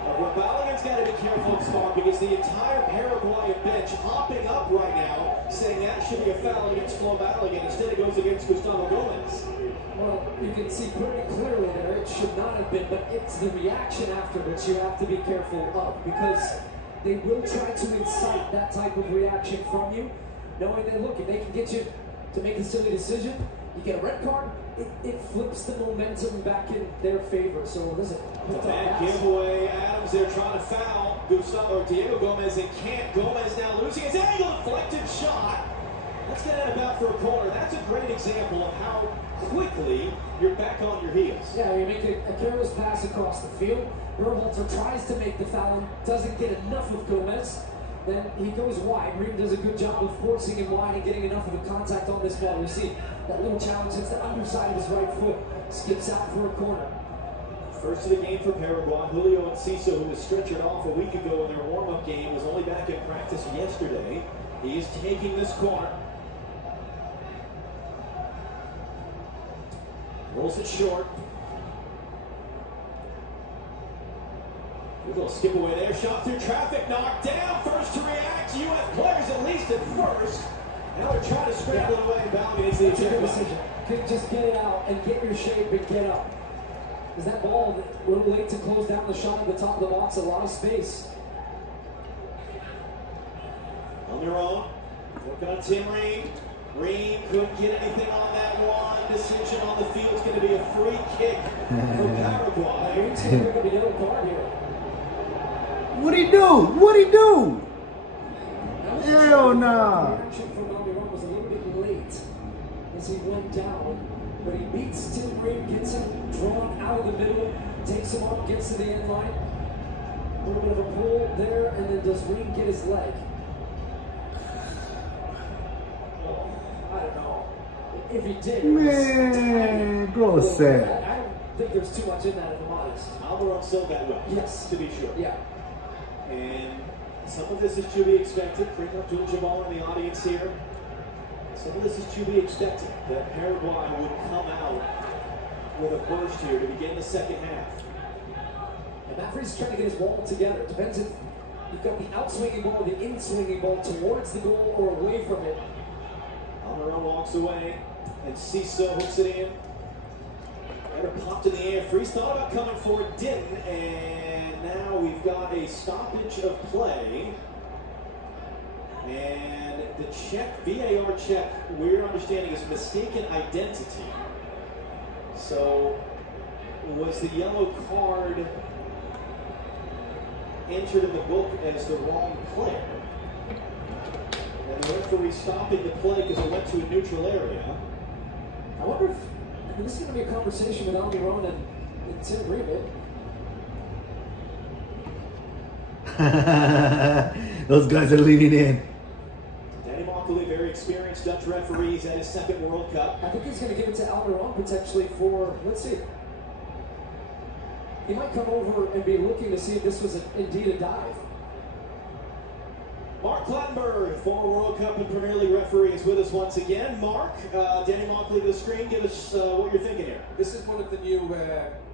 of where Balogun's got to be careful and smart, because the entire Paraguayan bench hopping up right now, saying that should be a foul against Flo Balogun. Instead it goes against Gustavo Gomez. Well, you can see pretty clearly there it should not have been, but it's the reaction after which you have to be careful of, because they will try to incite that type of reaction from you, knowing that, look, if they can get you to make a silly decision, you get a red card, it flips the momentum back in their favor. So listen, The bad giveaway. Adams there trying to foul Gustavo or Diego Gomez, and can't. Gomez now losing his angle, deflected shot. Let's get that about for a corner. That's a great example of how quickly you're back on your heels. Yeah, you make a careless pass across the field. Berhalter tries to make the foul and doesn't get enough of Gomez. Then he goes wide. Reed does a good job of forcing him wide and getting enough of a contact on this ball. We see that little challenge hits the underside of his right foot. Skips out for a corner. First of the game for Paraguay. Julio Enciso, who was stretchered off a week ago in their warm-up game, was only back in practice yesterday. He is taking this corner. Rolls it short. A little skip away there. Shot through traffic. Knocked down. First to react. U.S. players at least at first. Now they're trying to scramble it away. Ballard is the Good decision. Just get it out and get your shape and get up. Because that ball, a little late to close down the shot at the top of the box, a lot of space. On their own. Working on Tim Ream. Ream couldn't get anything on that one. Decision on the field is going to be a free kick for Paraguay. Ream's going to pick up a yellow card here. What'd he do? What'd he do? Hell The nah. reaction from Almiron was a little bit late as he went down. But he beats Tim Ream, gets him drawn out of the middle, takes him up, gets to the end line. A little bit of a pull there, and then does Ream get his leg? Oh, I don't know. If he did, it was Man, go sad. I don't think there's too much in that, if I'm honest. Almiron sold that well. Yes. To be sure. Yeah. And some of this is to be expected. Bring up Abdul-Jabbar in the audience here. Some of this is to be expected, that Paraguay would come out with a burst here to begin the second half. And Mafrey's trying to get his ball together. It depends if you've got the outswinging ball or the in-swinging ball towards the goal or away from it. Almiron walks away, and Ciso hooks it in. Header popped in the air. Freeze thought about coming for it, didn't, and now we've got a stoppage of play. And the check, VAR check, we're understanding is mistaken identity. So, was the yellow card entered in the book as the wrong player? And the referee stopping the play because it went to a neutral area. I wonder if, I mean, this is going to be a conversation with Almiron and Tim Ream. Those guys are leaning in. Very experienced Dutch referees at his second World Cup. I think he's going to give it to Almiron potentially for, let's see. He might come over and be looking to see if this was indeed a dive. Mark Clattenburg, former World Cup and Premier League referee, is with us once again. Mark, Danny Mockley to the screen. Give us what you're thinking here. This is one of the new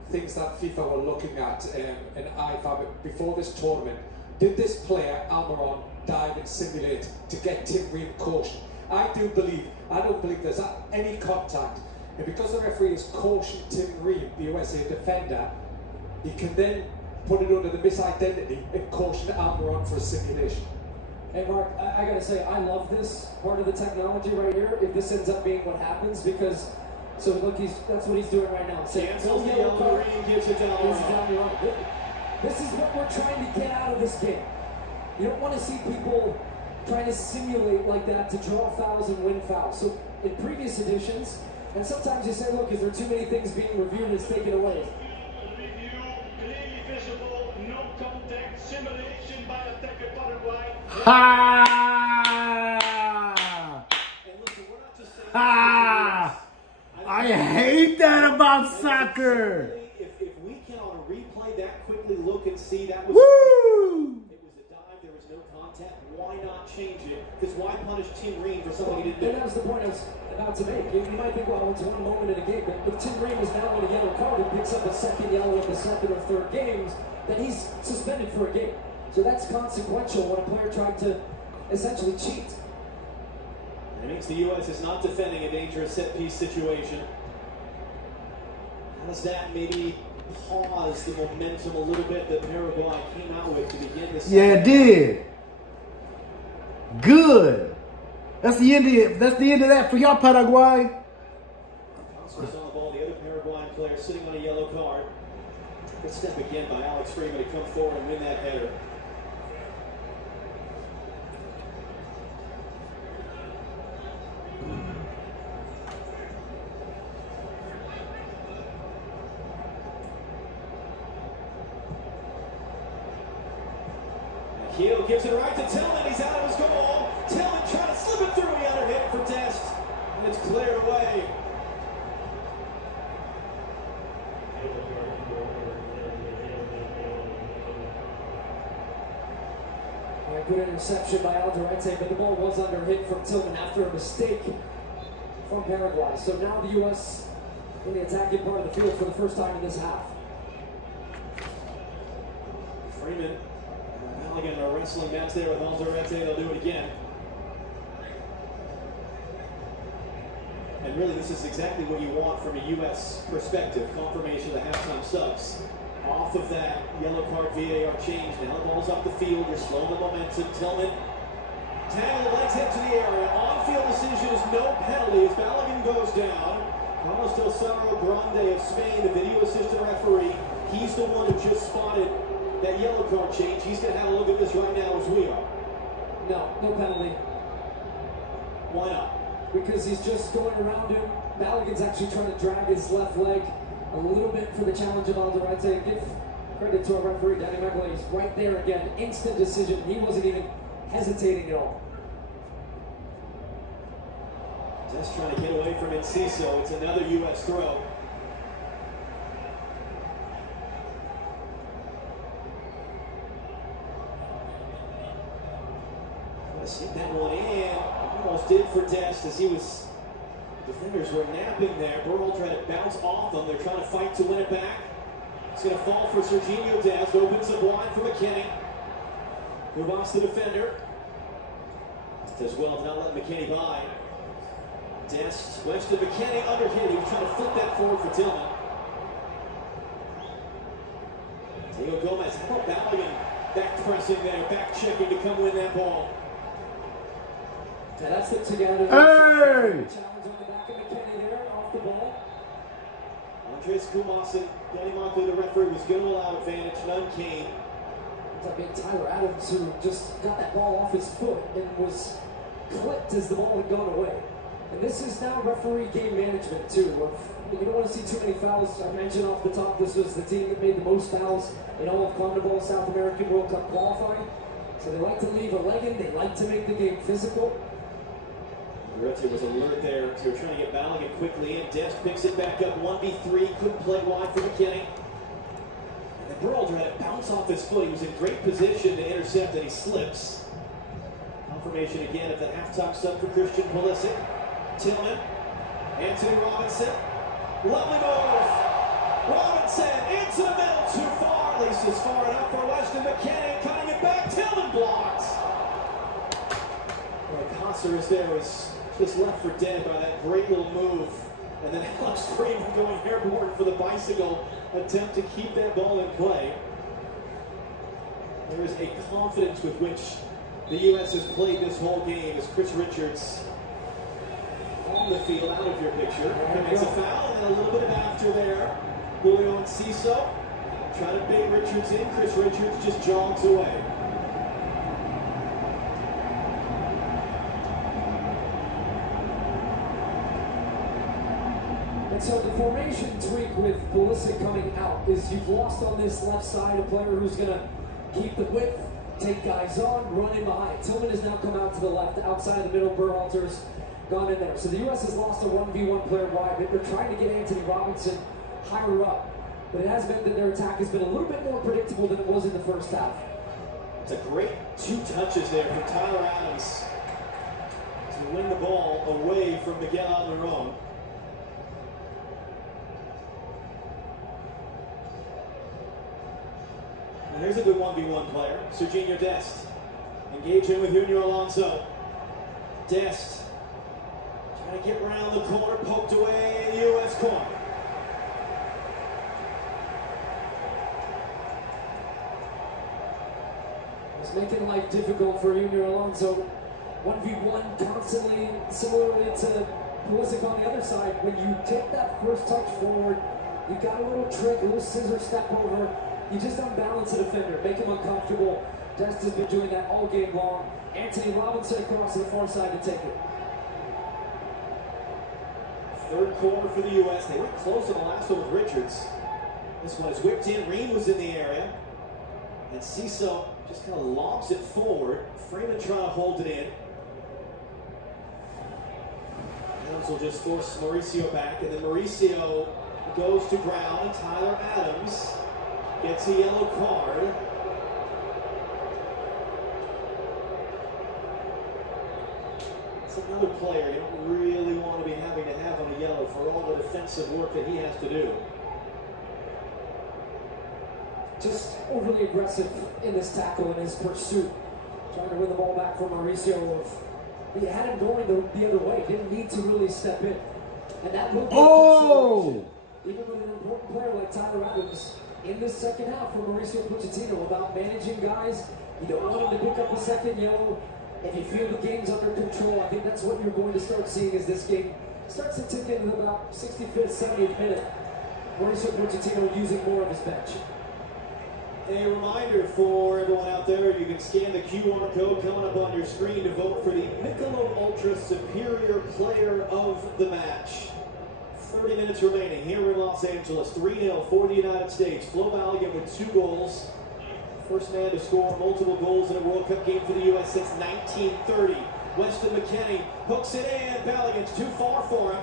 things that FIFA were looking at and IFAB before this tournament. Did this player, Almiron, dive and simulate to get Tim Ream cautioned? I don't believe there's any contact. And because the referee has cautioned Tim Ream, the USA defender, he can then put it under the misidentity and caution Almiron for a simulation. Hey Mark, I gotta say, I love this part of the technology right here, if this ends up being what happens, because, so look, that's what he's doing right now. Cancels the yellow card, gives it to Almiron. This is what we're trying to get out of this game. You don't want to see people trying to simulate like that to draw fouls and win fouls. So in previous editions, and sometimes you say, look, is there too many things being reviewed and it's taken away? Review, clearly visible, no contact, simulation by attacker Paraguay. Ha! Ha! I hate that about soccer. If we can on a replay that quickly look and see that was Woo! it was a dive, there was no contact. Why not change it? Because why punish Tim Ream for something he didn't do? And that was the point I was about to make. You might think, well, it's one moment in a game, but if Tim Ream is now in a yellow card and picks up a second yellow in the second or third games, then he's suspended for a game. So that's consequential when a player tried to essentially cheat. It means the U.S. is not defending a dangerous set-piece situation. How does that maybe pause the momentum a little bit that Paraguay came out with to begin this? Yeah, it did. Good. That's the end of that for y'all, Paraguay. Concerts on the ball. The other Paraguayan player sitting on a yellow card. Good step again by Alex Freeman to come forward and win that header. Keel gives it right to Tillman. He's out of his goal. Tillman trying to slip it through. He underhit for Dest. And it's cleared away. Right, good interception by Alderete, but the ball was under hit from Tillman after a mistake from Paraguay. So now the U.S. in the attacking part of the field for the first time in this half. Freeman, Balogun in a wrestling match there with Alderete. They'll do it again. And really, this is exactly what you want from a U.S. perspective. Confirmation of the halftime subs. Off of that yellow card VAR change. Now the ball's up the field. You're slowing the momentum. Tillman. Tangle legs hit to the area. On-field decision is no penalty as Balogun goes down. Carlos del Cerro Grande of Spain, the video assistant referee. He's the one who just spotted that yellow card change. He's going to have a look at this right now as we are. No penalty. Why not? Because he's just going around him. Balogun's actually trying to drag his left leg a little bit for the challenge of Alderete. Give credit to our referee, Danny McAleese. Right there again, instant decision. He wasn't even hesitating at all. Just trying to get away from Enciso. It's another U.S. throw. Sneak that one in. Almost did for Dest as defenders were napping there. Burrell trying to bounce off them. They're trying to fight to win it back. It's going to fall for Serginho Dest. Opens up wide for McKinney. Who lost the defender. Does well to not let McKinney by. Dest, Weston McKinney underhit. He was trying to flip that forward for Tillman. Diego Gomez, how about Balogun back pressing there, back checking to come win that ball. Yeah, that's it together. Hey! Challenge on the back of McKinney there, off the ball. Andres Kumas and Danny Monkley, the referee, was going to allow advantage. None came. It's like being Tyler Adams, who just got that ball off his foot and was clipped as the ball had gone away. And this is now referee game management, too. You don't want to see too many fouls. I mentioned off the top, this was the team that made the most fouls in all of CONMEBOL South American World Cup qualifying. So they like to leave a leg in. They like to make the game physical. Rete was alert there. So they're trying to get Balogun quickly in. Dest picks it back up. 1v3. Couldn't play wide for McKinney. And then Burrell tried to bounce off his foot. He was in great position to intercept, and he slips. Confirmation again of the halftime sub for Christian Pulisic. Tillman. Anthony Robinson. Lovely move. Robinson into the middle. Too far. At least it's far enough for Weston McKinney. Cutting it back. Tillman blocked. Caceres there was just left for dead by that great little move. And then Alex Freeman going airborne for the bicycle attempt to keep that ball in play. There is a confidence with which the U.S. has played this whole game as Chris Richards on the field, out of your picture. Commits a foul and a little bit of after there. Julio Enciso trying to bait Richards in. Chris Richards just jogs away. So the formation tweak with Pulisic coming out is you've lost on this left side a player who's going to keep the width, take guys on, run in behind. Tillman has now come out to the left, outside of the middle. Berhalter's gone in there. So the U.S. has lost a 1v1 player wide, but they're trying to get Anthony Robinson higher up. But it has meant that their attack has been a little bit more predictable than it was in the first half. It's a great 2 touches there from Tyler Adams to win the ball away from Miguel Almiron. And here's a good 1v1 player, Serginho Dest. Engaging with Junior Alonso. Dest trying to get around the corner, poked away, U.S. corner. It's making life difficult for Junior Alonso. 1v1 constantly, similarly to Pulisic on the other side. When you take that first touch forward, you got a little trick, a little scissor step over. You just unbalance the defender, make him uncomfortable. Dest has been doing that all game long. Anthony Robinson across to the far side to take it. Third quarter for the U.S. They went close in the last one with Richards. This one is whipped in. Reed was in the area. And Ciso just kind of lobs it forward. Freeman trying to hold it in. Adams will just force Mauricio back. And then Mauricio goes to ground. And Tyler Adams gets a yellow card. It's another player you don't really want to be having to have on a yellow for all the defensive work that he has to do. Just overly aggressive in this tackle and his pursuit. Trying to win the ball back from Mauricio. He had him going the other way. Didn't need to really step in. And that will be a consideration. Even with an important player like Tyler Adams in this second half for Mauricio Pochettino about managing guys. You don't want him to pick up a second yellow. If you feel the game's under control, I think that's what you're going to start seeing as this game starts to tick into about 65th, 70th minute. Mauricio Pochettino using more of his bench. A reminder for everyone out there, you can scan the QR code coming up on your screen to vote for the Michelob Ultra Superior Player of the Match. 30 minutes remaining here in Los Angeles. 3-0 for the United States. Flo Balogun with 2 goals. First man to score multiple goals in a World Cup game for the U.S. since 1930. Weston McKennie hooks it in. Balogun's too far for him.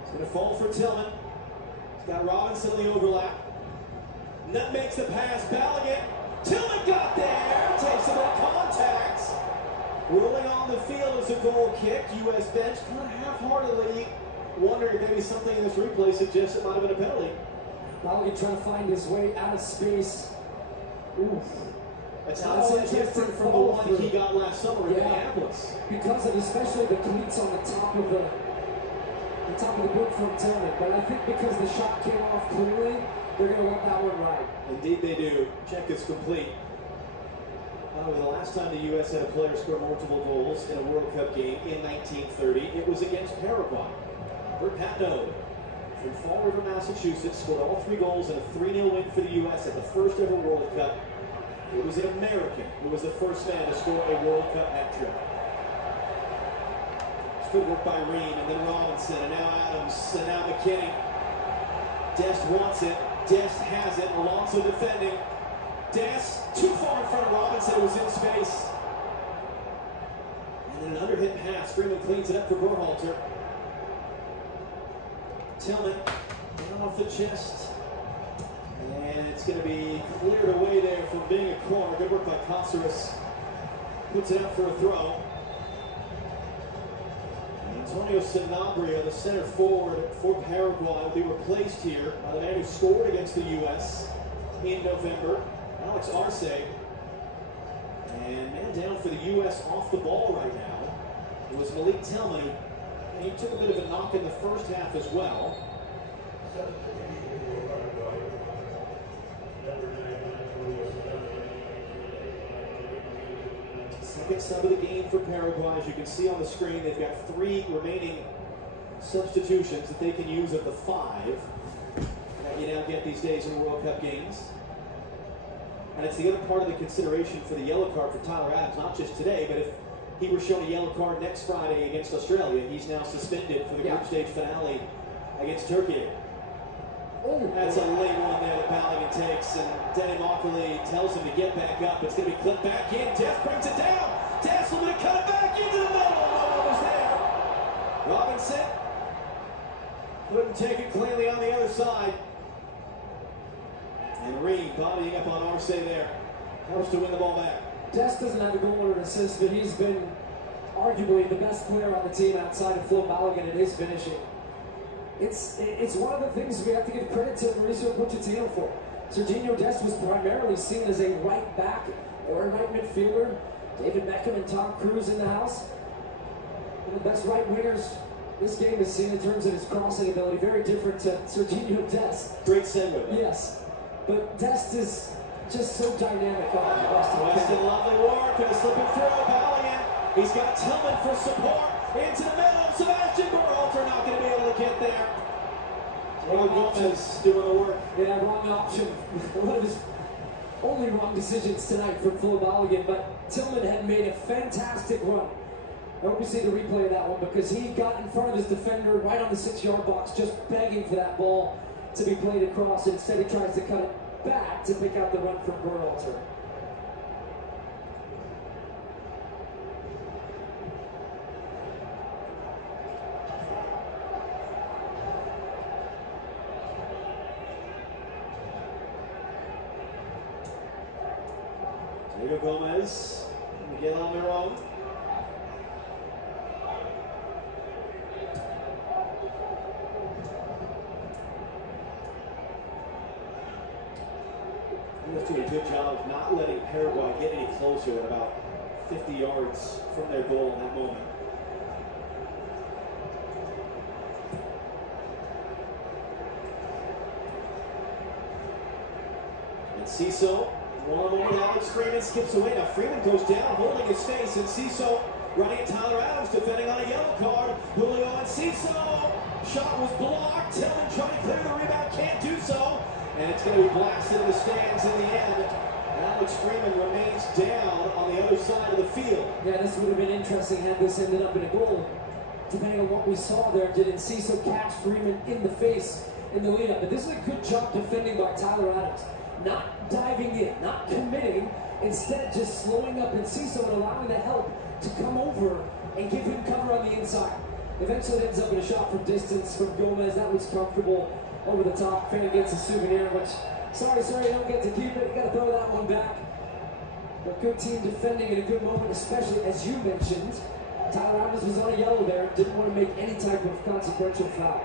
It's going to fall for Tillman. He's got Robinson in the overlap. Nut makes the pass. Balogun. Tillman got there. Takes a bit of contact. Rolling on the field as a goal kick. U.S. bench kind of half-heartedly wondering if maybe something in this replay suggests it might have been a penalty. Balogun trying to find his way out of space. Oof. That's not all that different from the one he got last summer in Minneapolis. Because of especially the cleats on the top of the boot from Tillman. But I think because the shot came off clearly, they're going to let that one ride. Indeed they do. Check is complete. The last time the U.S. had a player score multiple goals in a World Cup game in 1930, it was against Paraguay. Bert Patno from Fall River, Massachusetts, scored all 3 goals in a 3-0 win for the U.S. at the first ever World Cup. It was an American who was the first man to score a World Cup hat-trick. Good work by Ream, and then Robinson, and now Adams, and now McKinney. Dest wants it. Dest has it. Alonso defending. Dest too far in front of Robinson. It was in space. And then an underhit pass. Freeman cleans it up for Berhalter. Tillman down off the chest. And it's going to be cleared away there from being a corner. Good work by Cáceres. Puts it up for a throw. Antonio Sanabria, the center forward for Paraguay, will be replaced here by the man who scored against the U.S. in November, Alex Arce. And man down for the U.S. off the ball right now. It was Malik Tillman, who he took a bit of a knock in the first half as well. Second sub of the game for Paraguay. As you can see on the screen, they've got 3 remaining substitutions that they can use of the 5 that you now get these days in World Cup games. And it's the other part of the consideration for the yellow card for Tyler Adams, not just today, but if he were shown a yellow card next Friday against Australia, he's now suspended for the group stage finale against Turkey. That's a late one there that Balogun takes, and Denny Mokley tells him to get back up. It's going to be clipped back in. Dest brings it down. Dest will cut it back into the middle. No one was there. Robinson couldn't take it cleanly on the other side. And Ream bodying up on Arce there. Helps to win the ball back. Dest doesn't have a goal or an assist, but he's been arguably the best player on the team outside of Flo Balogun in his finishing. It's one of the things we have to give credit to Mauricio Pochettino for. Serginho Dest was primarily seen as a right back or a right midfielder. David Beckham and Tom Cruise in the house. One of the best right wingers this game has seen in terms of his crossing ability. Very different to Serginho Dest. Great segue. Yes. But Dest is just so dynamic on the Weston, lovely work. Gonna slip it through. Balogun. He's got Tillman for support. Into the middle. Sebastian Berhalter not going to be able to get there. Diego Gomez doing the work. Yeah, wrong option. One of his only wrong decisions tonight from Flo Balogun, but Tillman had made a fantastic run. I hope you see the replay of that one because he got in front of his defender right on the 6-yard box, just begging for that ball to be played across. Instead, he tries to cut it back to pick out the run from Berhalter. Diego Gomez, Miguel Almiron. US doing a good job of not letting Paraguay get any closer at about 50 yards from their goal in that moment. And Ciso, one-on-one with Alex Freeman, skips away. Now Freeman goes down, holding his face, and Ciso running at Tyler Adams, defending on a yellow card. Julio and Ciso. Shot was blocked. Tillman trying to clear the rebound, can't do so. And it's going to be blasted in the stands in the end. Alex Freeman remains down on the other side of the field. Yeah, this would have been interesting had this ended up in a goal. Depending on what we saw there, did Enciso catch Freeman in the face in the lead-up? But this is a good job defending by Tyler Adams. Not diving in, not committing, instead just slowing up Enciso and allowing the help to come over and give him cover on the inside. Eventually it ends up in a shot from distance from Gomez. That was comfortable over the top. Fan gets a souvenir, which, sorry, you don't get to keep it. You got to throw that one back. But good team defending in a good moment, especially as you mentioned. Tyler Adams was on a yellow there. Didn't want to make any type of consequential foul.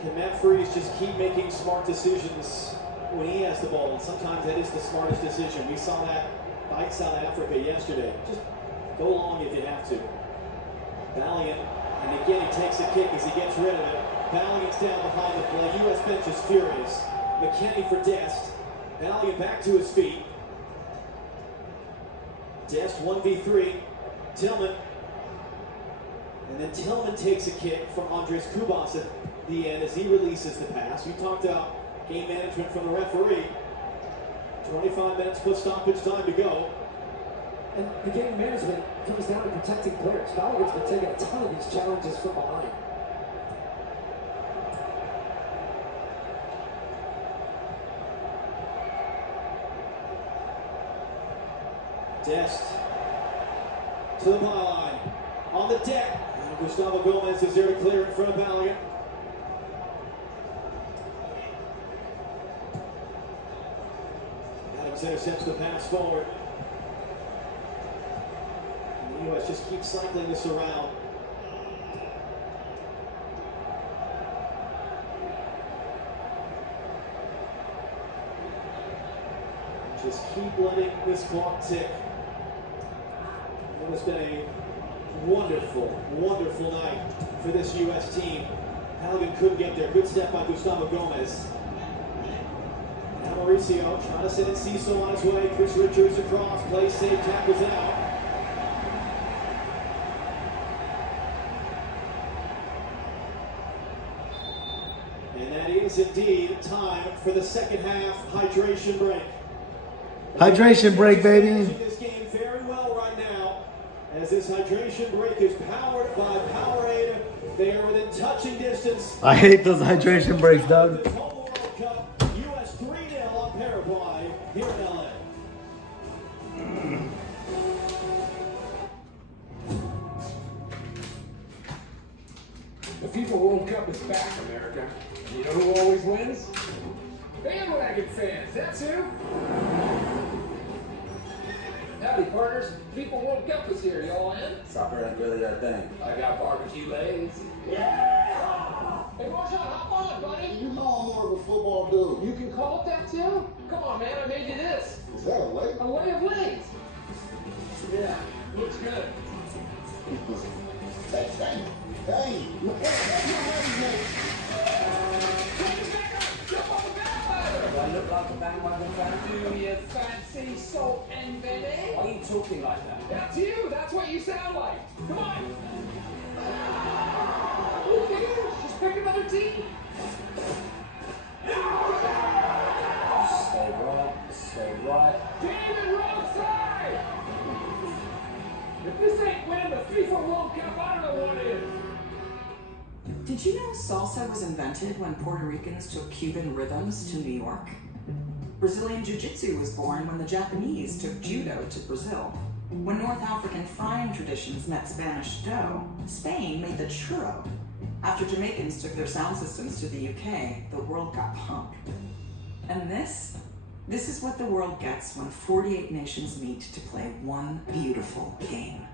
Can Matt Freese just keep making smart decisions when he has the ball? And sometimes that is the smartest decision. We saw that by South Africa yesterday. Just go long if you have to. Valiant, and again he takes a kick as he gets rid of it. Valiant's down behind the play. U.S. bench is furious. McKennie for Dest. Valiant back to his feet. Dest 1v3. Tillman. And then Tillman takes a kick from Andres Kubas at the end as he releases the pass. We talked about game management from the referee. 25 minutes plus stoppage time to go. And the game management comes down to protecting players. Valiant's been taking a ton of these challenges from behind. Dest to the byline. On the deck. Gustavo Gomez is there to clear in front of Valiant. Adams intercepts the pass forward. And the U.S. just keeps cycling this around. Just keep letting this clock tick. It has been a wonderful, wonderful night for this U.S. team. Halligan couldn't get there. Good step by Gustavo Gomez. Now Mauricio trying to send it Ciso on his way. Chris Richards across. Plays safe, tackles it out. And that is indeed time for the second half hydration break. Hydration break, baby. This game very well right now, as this hydration break is powered by Powerade. They are within touching distance. I hate those hydration breaks, Doug. This whole World Cup, US 3-0 on Paraguay here in LA. The FIFA World Cup is back, America. And you know who always wins? Bandwagon fans, that's who. Howdy, partners. FIFA World Cup is here. Y'all in? Soccer ain't really our thing. I got barbecue legs. Yeah! Hey, Marshawn, hop on, buddy. You know I'm more of a football dude. You can call it that too? Come on, man. I made you this. Is that a leg? A lay of legs. Yeah, looks good. Hey. Do I look like a bandwagon fan? Do you fancy salt and vinegar? Why are you talking like that? That's you! That's what you sound like! Come on! Who cares? Just pick another team! Stay right. David Roadside! If this ain't winning the FIFA World Cup, I don't know what is! Did you know salsa was invented when Puerto Ricans took Cuban rhythms to New York? Brazilian Jiu-Jitsu was born when the Japanese took judo to Brazil. When North African frying traditions met Spanish dough, Spain made the churro. After Jamaicans took their sound systems to the UK, the world got pumped. And this is what the world gets when 48 nations meet to play one beautiful game.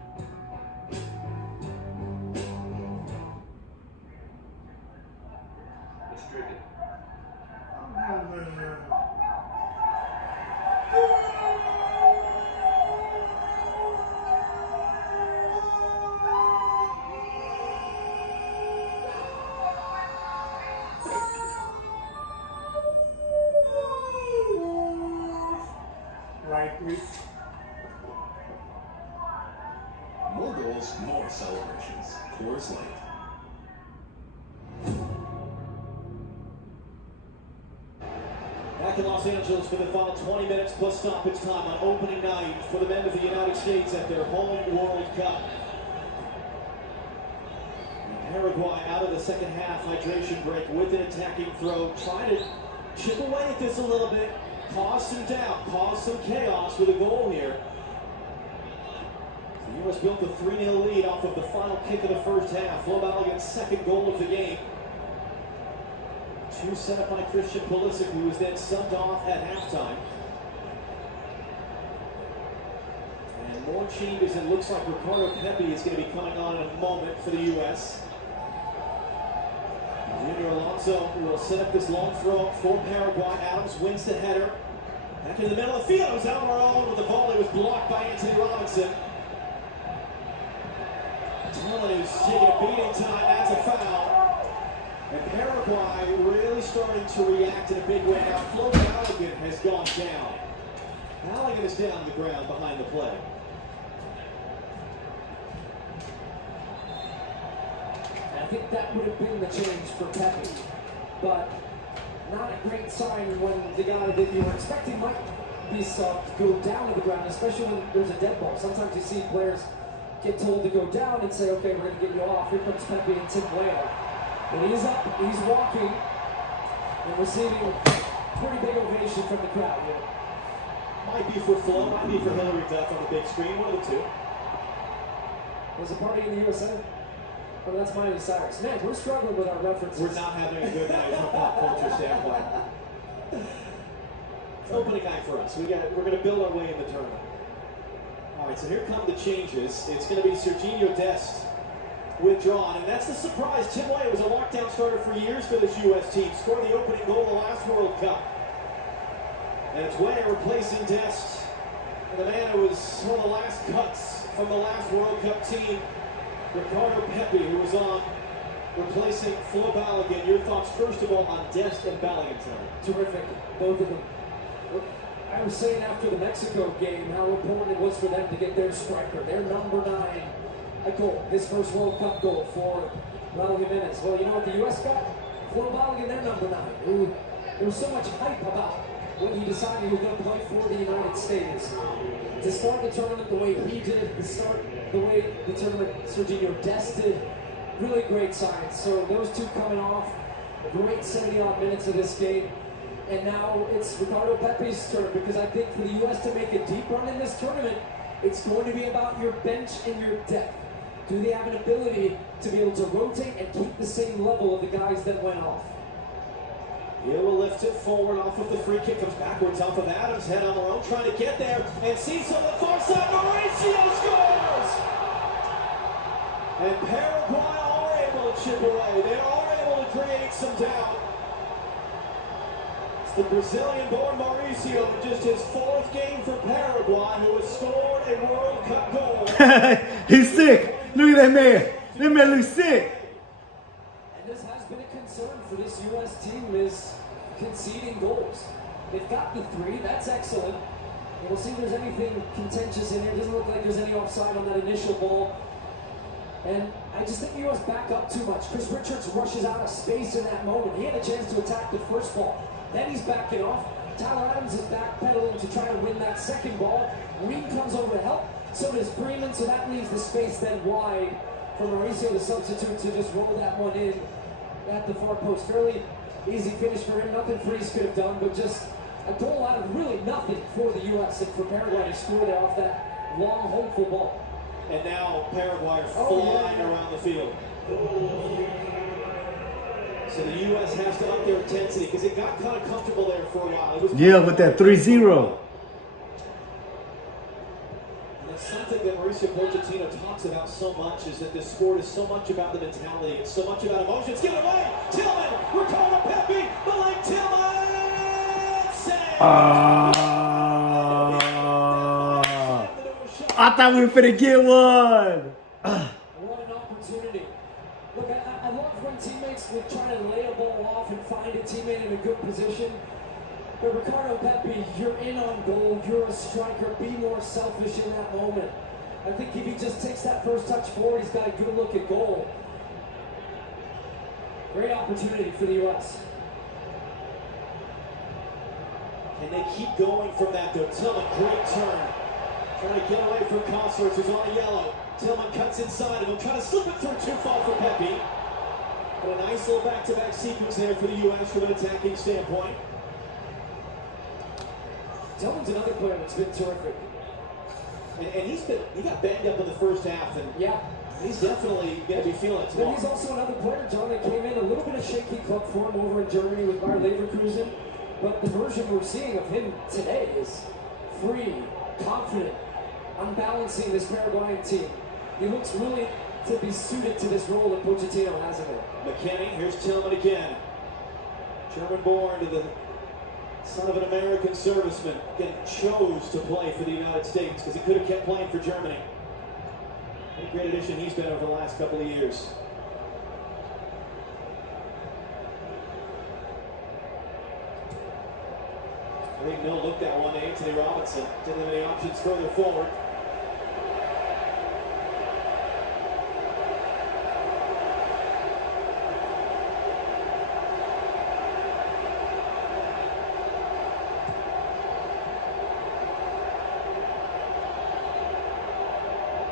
celebrations. Coors Light. Back in Los Angeles for the final 20 minutes plus stoppage time on opening night for the men of the United States at their home World Cup. Paraguay out of the second half hydration break with an attacking throw, trying to chip away at this a little bit, cause some doubt, cause some chaos with a goal here. The U.S. built a 3-0 lead off of the final kick of the first half. Flo Balogun's second goal of the game. Two set up by Christian Pulisic, who was then subbed off at halftime. And more changes. It looks like Ricardo Pepi is going to be coming on in a moment for the U.S. Junior Alonso will set up this long throw for Paraguay. Adams wins the header. Back in the middle of the field, it was Almiron with the volley, was blocked by Anthony Robinson. Tillman, who's taking a beating time, adds a foul. And Paraguay really starting to react in a big way. Now Flo Balogun has gone down. Balogun is down on the ground behind the play. I think that would have been the change for Pepi, but not a great sign when the guy that you were expecting might be subbed go down to the ground, especially when there's a dead ball. Sometimes you see players get told to go down and say, okay, we're going to get you off. Here comes Pepi and Tim Weah. And he's up, he's walking, and receiving pretty big ovation from the crowd here. Might be for Flo, might be for Hillary Duff on the big screen, one of the two. There's a party in the USA. Oh, that's Miley Cyrus. Man, we're struggling with our references. We're not having a good night from a pop culture standpoint. Opening night for us. We're going to build our way in the tournament. All right, so here come the changes. It's going to be Serginho Dest withdrawn, and that's the surprise. Tim Weah was a lockdown starter for years for this U.S. team. Scored the opening goal of the last World Cup. And it's Weah replacing Dest. And the man who was one of the last cuts from the last World Cup team, Ricardo Pepi, who was on, replacing Flo Balogun. Your thoughts, first of all, on Dest and Balogun tonight? Terrific, both of them. I was saying after the Mexico game how important it was for them to get their striker, their number 9, a goal, his first World Cup goal for Raul Jimenez. Well, you know what the U.S. got? Flo Balogun, their number 9. There was so much hype about when he decided he was going to play for the United States. To start the tournament the way he did, to start the way the tournament Serginho Dest did, really great signs. So those two coming off, a great 70-odd minutes of this game. And now it's Ricardo Pepi's turn, because I think for the U.S. to make a deep run in this tournament, it's going to be about your bench and your depth. Do they have an ability to be able to rotate and keep the same level of the guys that went off? Here will lift it forward off of the free kick, comes backwards off of Adams, head on their own, trying to get there, and sees on the far side, Mauricio scores! And Paraguay are able to chip away. They are able to create some doubt. It's the Brazilian-born Mauricio, just his 4th game for Paraguay, who has scored a World Cup goal. He's sick. Look at that man. That man looks sick. And this has been a concern for this U.S. team, is conceding goals. They've got the 3, that's excellent. And we'll see if there's anything contentious in here. It doesn't look like there's any offside on that initial ball. And I just think the U.S. back up too much. Chris Richards rushes out of space in that moment. He had a chance to attack the first ball. Then he's backing off. Tyler Adams is backpedaling to try to win that second ball. Reed comes over to help. So does Freeman. So that leaves the space then wide for Mauricio, the substitute, to just roll that one in at the far post. Fairly easy finish for him. Nothing Freeze could have done, but just a goal out of really nothing for the U.S. and for Paraguay to score there off that long, hopeful ball. And now Paraguay are flying around the field. So the U.S. has to up their intensity, because it got kind of comfortable there for a while. It was with that 3-0. And it's something that Mauricio Pochettino talks about so much, is that this sport is so much about the mentality. It's so much about emotions. Give it away! Tillman! Ricardo Pepi! Malik Tillman! I thought we were finna get one. What an opportunity. Look, I love when teammates would try to lay a ball off and find a teammate in a good position. But Ricardo Pepi, you're in on goal. You're a striker. Be more selfish in that moment. I think if he just takes that first touch forward, he's got a good look at goal. Great opportunity for the U.S. Can they keep going from that though? Tillman, great turn. Trying to get away from Kossorich, who's on a yellow. Tillman cuts inside of him, trying to slip it through, too far for Pepe. But a nice little back-to-back sequence there for the U.S. from an attacking standpoint. Tillman's another player that's been terrific. And he got banged up in the first half, and yeah, he's definitely going to be feeling it tomorrow. Then he's also another player, John, that came in a little bit of shaky club form over in Germany with Bayer Leverkusen. But the version we're seeing of him today is free, confident, unbalancing this Paraguayan team. He looks really to be suited to this role that Pochettino has in it. McKennie, here's Tillman again. German-born to the son of an American serviceman. Again, chose to play for the United States because he could have kept playing for Germany. What a great addition he's been over the last couple of years. Great no look that one to Anthony Robinson. Didn't have any options further forward.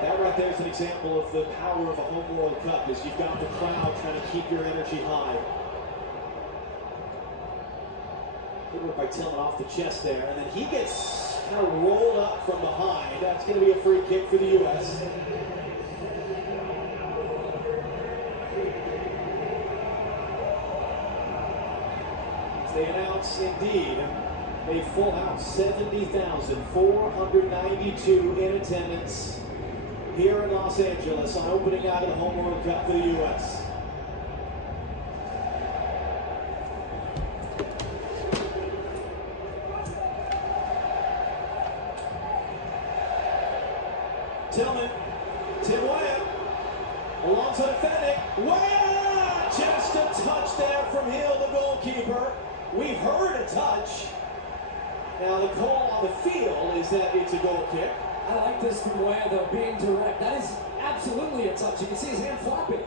That right there is an example of the power of a home World Cup, is you've got the crowd trying to keep your energy high. Good work by Tillman off the chest there, and then he gets kind of rolled up from behind. That's going to be a free kick for the U.S. As they announce, indeed, a full house, 70,492 in attendance here in Los Angeles on opening night of the home World Cup for the U.S. Tillman, Tim Weah, Alonso defending, Weah! Just a touch there from Hill, the goalkeeper. We heard a touch. Now the call on the field is that it's a goal kick. I like this from Weah, though, being direct. That is absolutely a touch. You can see his hand flapping.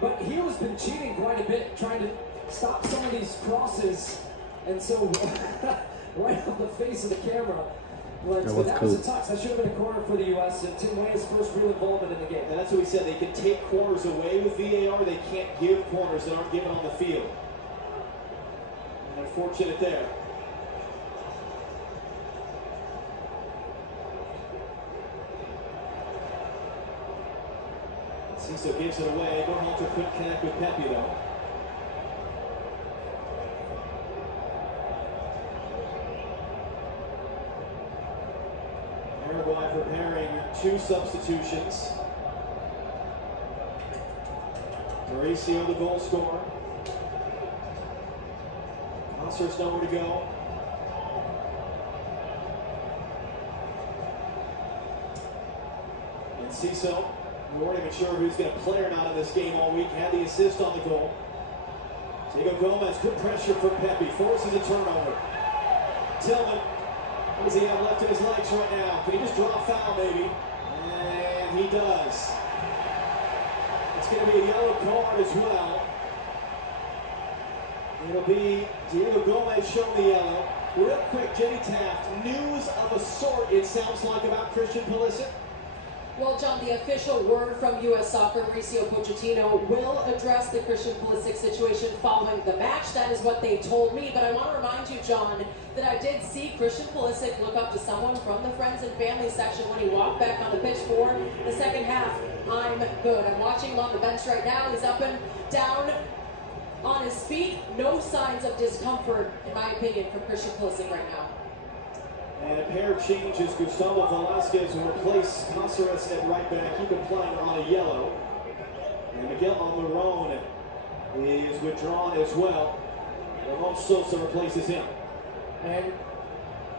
But Hill has been cheating quite a bit, trying to stop some of these crosses. And so, right on the face of the camera. But that was a touch. That should have been a corner for the U.S. and Tim Weah's first real involvement in the game. And that's what we said. They can take corners away with VAR. They can't give corners that aren't given on the field. And unfortunate there. Ciso gives it away. Berhalter couldn't connect with Pepe, though. Paraguay preparing two substitutions. Mauricio, the goal scorer. Kossorich nowhere to go. And Ciso, we weren't even sure who's going to play or not in this game all week. Had the assist on the goal. Diego Gomez, good pressure for Pepe. Forces a turnover. Tillman, what does he have left in his legs right now? Can he just draw a foul, maybe? And he does. It's going to be a yellow card as well. It'll be Diego Gomez showing the yellow. Real quick, Jenny Taft, news of a sort, it sounds like, about Christian Pulisic. Well, John, the official word from U.S. Soccer, Mauricio Pochettino, will address the Christian Pulisic situation following the match. That is what they told me. But I want to remind you, John, that I did see Christian Pulisic look up to someone from the friends and family section when he walked back on the pitch for the second half. I'm good. I'm watching him on the bench right now. He's up and down on his feet. No signs of discomfort, in my opinion, from Christian Pulisic right now. And a pair of changes. Gustavo Velasquez will replace Kossorich at right back. He's been playing on a yellow. And Miguel Almiron is withdrawn as well. Ramon Sosa replaces him. And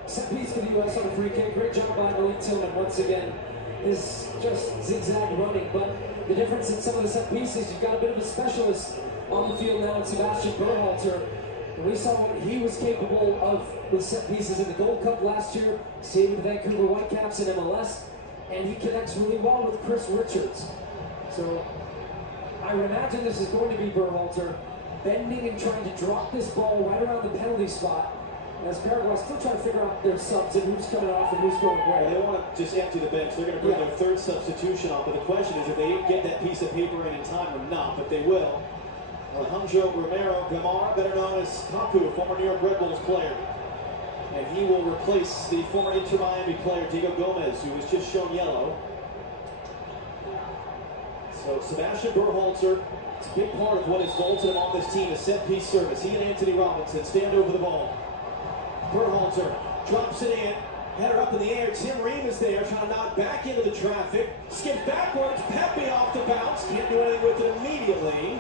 set piece for the U.S. on a free kick. Great job by Malik Tillman once again. Is just zigzag running, but the difference in some of the set pieces, you've got a bit of a specialist on the field now in Sebastian Berhalter. And we saw what he was capable of with set pieces in the Gold Cup last year, saving the Vancouver Whitecaps in MLS. and he connects really well with Chris Richards. So I would imagine this is going to be Berhalter bending and trying to drop this ball right around the penalty spot, as Paraguay still trying to figure out their subs and who's coming off and who's going where. They want to just empty the bench. They're going to bring their third substitution on, but the question is if they get that piece of paper in time or not, but they will. Alejandro Romero Gamar, better known as Kaku, a former New York Red Bulls player. And he will replace the former Inter Miami player, Diego Gomez, who was just shown yellow. So Sebastian Berhalter, it's a big part of what has vaulted him on this team, is set-piece service. He and Anthony Robinson stand over the ball. Berhalter drops it in, header up in the air. Tim Ream is there, trying to knock back into the traffic. Skips backwards, Pepe off the bounce. Can't do anything with it immediately.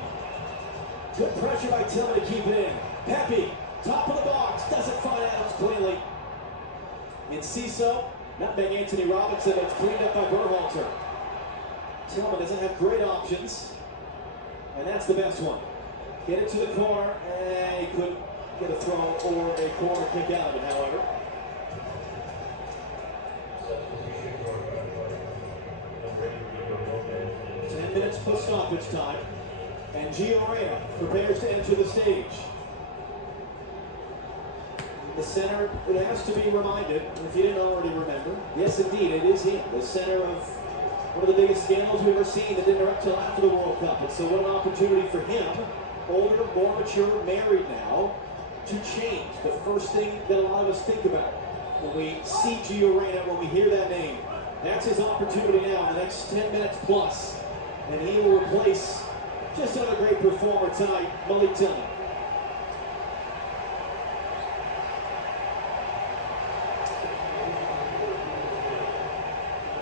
Good pressure by Tillman to keep it in. Pepe, top of the box, doesn't find Adams cleanly. In Ciso, nutmeg Anthony Robinson, but it's cleaned up by Berhalter. Tillman doesn't have great options, and that's the best one. Get it to the corner, and he couldn't get a throw or a corner kick out of it, however. Minutes plus stoppage time, and Gio Reyna prepares to enter the stage. The center, it has to be reminded, if you didn't already remember, yes indeed, it is him, the center of one of the biggest scandals we've ever seen that didn't erupt until after the World Cup. And so what an opportunity for him, older, more mature, married now, to change. The first thing that a lot of us think about when we see Gio Reyna, when we hear that name, that's his opportunity now in the next 10 minutes plus. And he will replace just another great performer tonight, Malik Tillman.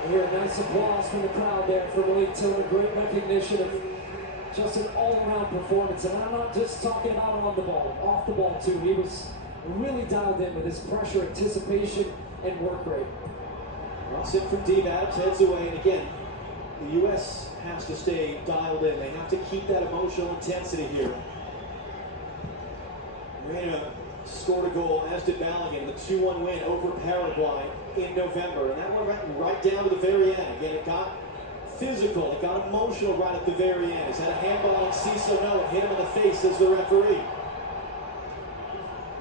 We hear a nice applause from the crowd there for Malik Tillman. Great recognition of just an all-around performance. And I'm not just talking about him on the ball, off the ball too. He was really dialed in with his pressure, anticipation, and work rate. Runs in from D-Babs, heads away, and again, the U.S. has to stay dialed in. They have to keep that emotional intensity here. Reyna scored a goal, as did Balogun, the 2-1 win over Paraguay in November. And that one went right down to the very end. Again, it got physical, it got emotional right at the very end. He's had a handball on Ciso, no, it hit him in the face as the referee.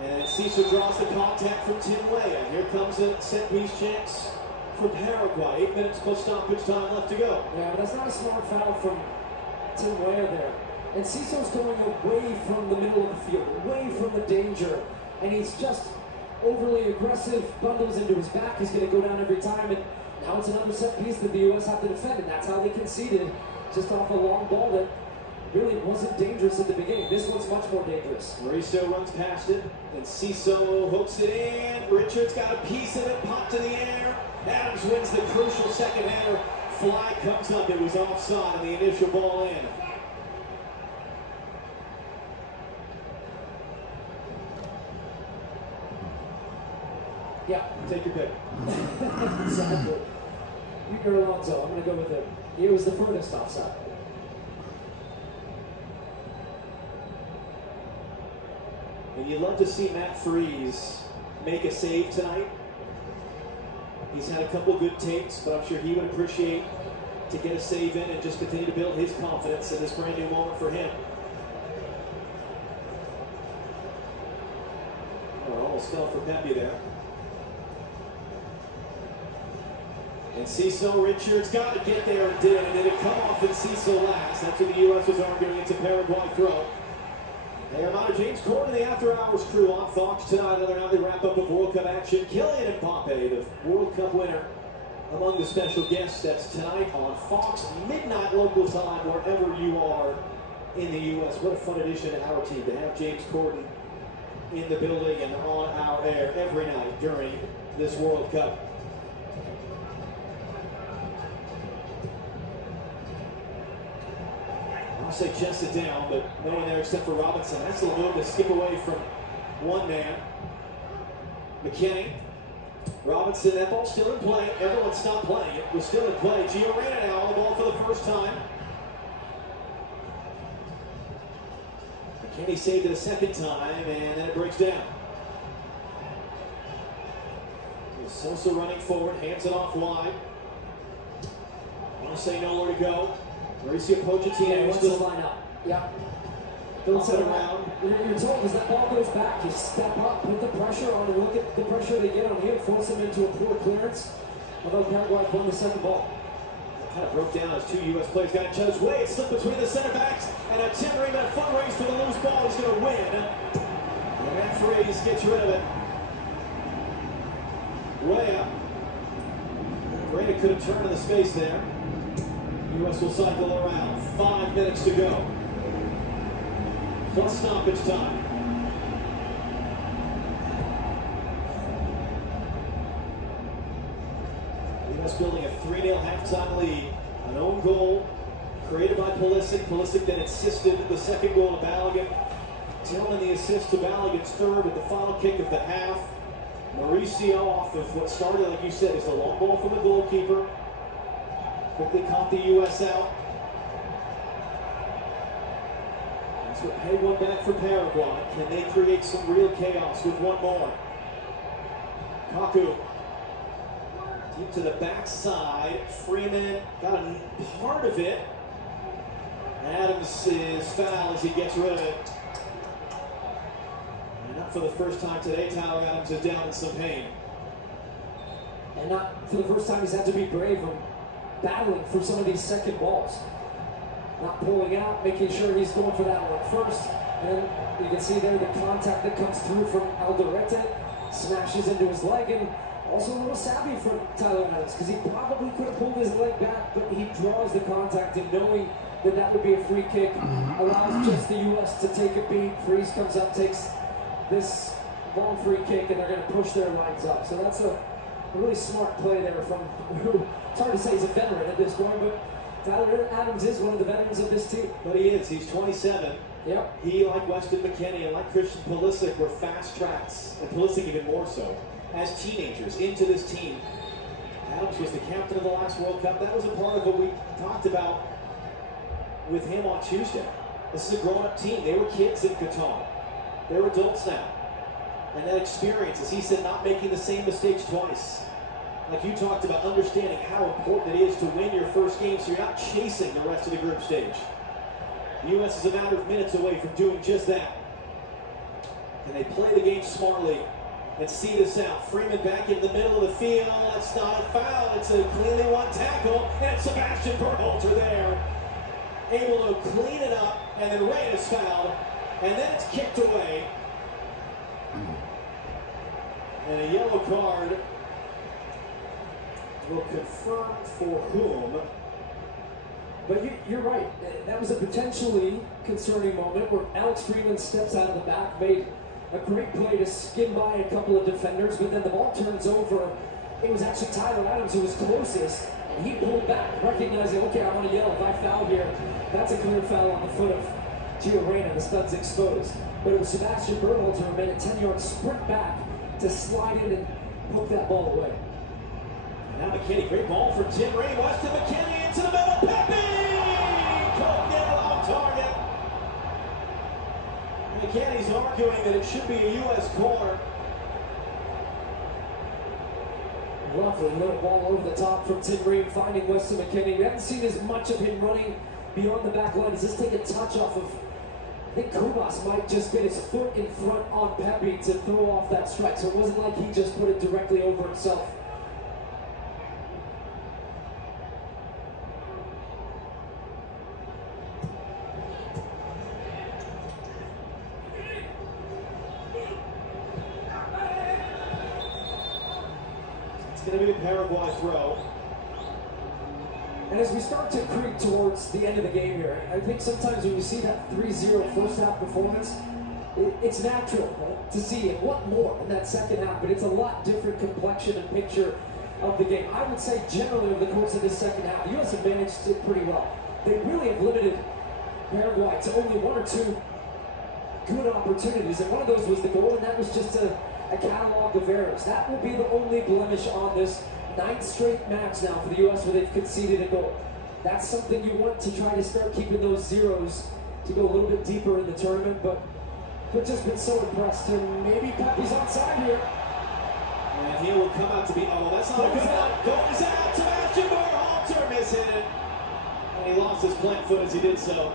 And Ciso draws the contact from Tim Weah. Here comes a set-piece chance for Paraguay. 8 minutes plus stoppage time left to go. Yeah, but that's not a smart foul from Tim Weah there. And Ciso's going away from the middle of the field, away from the danger. And he's just overly aggressive, bundles into his back. He's going to go down every time. And now it's another set piece that the U.S. have to defend. And that's how they conceded, just off a long ball that really wasn't dangerous at the beginning. This one's much more dangerous. Mauricio runs past it, and Ciso hooks it in. Richards got a piece of it, popped in the air. Adams wins the crucial second header. Flag comes up. It was offside on the initial ball in. Yeah. Take your pick. Exactly. Junior Alonso, I'm going to go with him. He was the furthest offside. And you'd love to see Matt Freese make a save tonight. He's had a couple good takes, but I'm sure he would appreciate to get a save in and just continue to build his confidence in this brand new moment for him. Oh, almost fell for Pepe there. And Ciso, Richards got to get there and did. And did it come off in Ciso last? That's what the U.S. was arguing. It's a Paraguay throw. Hey, reminder, James Corden, the After Hours crew on Fox tonight. Another nightly wrap-up of World Cup action. Kylian Mbappe, the World Cup winner, among the special guests. That's tonight on Fox, midnight local time, wherever you are in the U.S. What a fun addition to our team to have James Corden in the building and on our air every night during this World Cup. I'll say chest it down, but no one there except for Robinson. That's the move to skip away from one man. McKinney. Robinson, that ball's still in play. Everyone stopped playing. It was still in play. Gio Reyna now on the ball for the first time. McKinney saved it a second time, and then it breaks down. Sosa running forward, hands it off wide. say nowhere to go. Mauricio Pochettino Wants still to line up. Yep. Don't up sit and around. around. You're told as that ball goes back, you step up, put the pressure on, and look at the pressure they get on him, force him into a poor clearance. Although Paraguay won the second ball. Kind of broke down as two U.S. players got each other's way. It slipped between the center backs, and a Tim Ream at fundraise for the loose ball. He's going to win. The referees gets rid of it. Raya could have turned to the space there. U.S. will cycle around. 5 minutes to go. Plus stoppage time. U.S. building a 3-0 halftime lead. An own goal created by Pulisic. Pulisic then assisted the second goal to Balogun. Tillman the assist to Balogun's third with the final kick of the half. Mauricio off of what started, like you said, is the long ball from the goalkeeper. Quickly caught the U.S. out. That's what paid one back for Paraguay. Can they create some real chaos with one more? Kaku. Deep to the backside. Freeman got a part of it. Adams is foul as he gets rid of it. And not for the first time today, Tyler Adams is down in some pain. And not for the first time he's had to be brave and battling for some of these second balls. Not pulling out, making sure he's going for that one first. And you can see there the contact that comes through from Alderete. Smashes into his leg, and also a little savvy from Tyler Adams, because he probably could have pulled his leg back, but he draws the contact, and knowing that that would be a free kick allows just the U.S. to take a beat. Freeze comes up, takes this long free kick, and they're going to push their lines up. So that's a really smart play there from who, it's hard to say he's a veteran at this point, but Tyler Adams is one of the veterans of this team. But he is. He's 27. Yep. He, like Weston McKennie and like Christian Pulisic, were fast tracks, and Pulisic even more so, as teenagers into this team. Adams was the captain of the last World Cup. That was a part of what we talked about with him on Tuesday. This is a grown-up team. They were kids in Qatar. They're adults now. And that experience, as he said, not making the same mistakes twice. Like you talked about, understanding how important it is to win your first game so you're not chasing the rest of the group stage. The U.S. is a matter of minutes away from doing just that. And they play the game smartly and see this out. Freeman back in the middle of the field. That's not a foul. It's a cleanly won tackle. And Sebastian Berhalter there, able to clean it up. And then Ray is fouled. And then it's kicked away. And a yellow card will confirm for whom. But you're right. That was a potentially concerning moment where Alex Freeman steps out of the back, made a great play to skim by a couple of defenders, but then the ball turns over. It was actually Tyler Adams who was closest, and he pulled back, recognizing, okay, I want to yell. If I foul here, that's a clear foul on the foot of Gio Reyna. The stud's exposed. But it was Sebastian Berhalter who made a 10-yard sprint back to slide in and poke that ball away. Now McKinney, great ball for Tim Ray. Weston McKinney into the middle. Pepe! Couldn't get it on target. McKinney's arguing that it should be a U.S. corner. Lovely little ball over the top from Tim Ream, finding Weston McKinney. We haven't seen as much of him running beyond the back line. Does this take a touch off of, I think Kubas might just get his foot in front on Pepe to throw off that strike. So it wasn't like he just put it directly over himself. It's going to be the Paraguay throw. And as we start to creep towards the end of the game here, I think sometimes when you see that 3-0 first half performance, it's natural to see it. What more in that second half? But it's a lot different complexion and picture of the game. I would say generally over the course of this second half, the U.S. have managed it pretty well. They really have limited Paraguay to only one or two good opportunities, and one of those was the goal, and that was just a catalog of errors. That will be the only blemish on this 9th straight match now for the U.S. where they've conceded a goal. That's something you want to try to start keeping those zeros to go a little bit deeper in the tournament, but just been so impressed. And maybe Pepe's onside here. And he will come out to be, oh, that's not a good one. Goes out, Sebastian Berhalter missing it. And he lost his plant foot as he did so.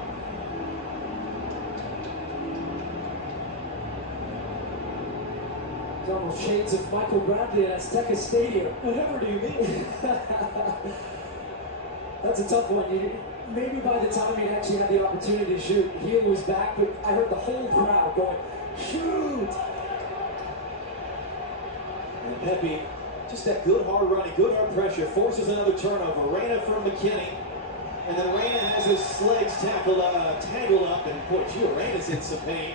It's almost shades of Michael Bradley at Azteca Stadium. Whatever do you mean? That's a tough one. Maybe by the time he actually had the opportunity to shoot, heel was back, but I heard the whole crowd going, shoot! And Pepe, just that good hard running, good hard pressure, forces another turnover. Reyna from McKinney. And then Reyna has his legs tangled up, and boy, Gio Reyna's in some pain.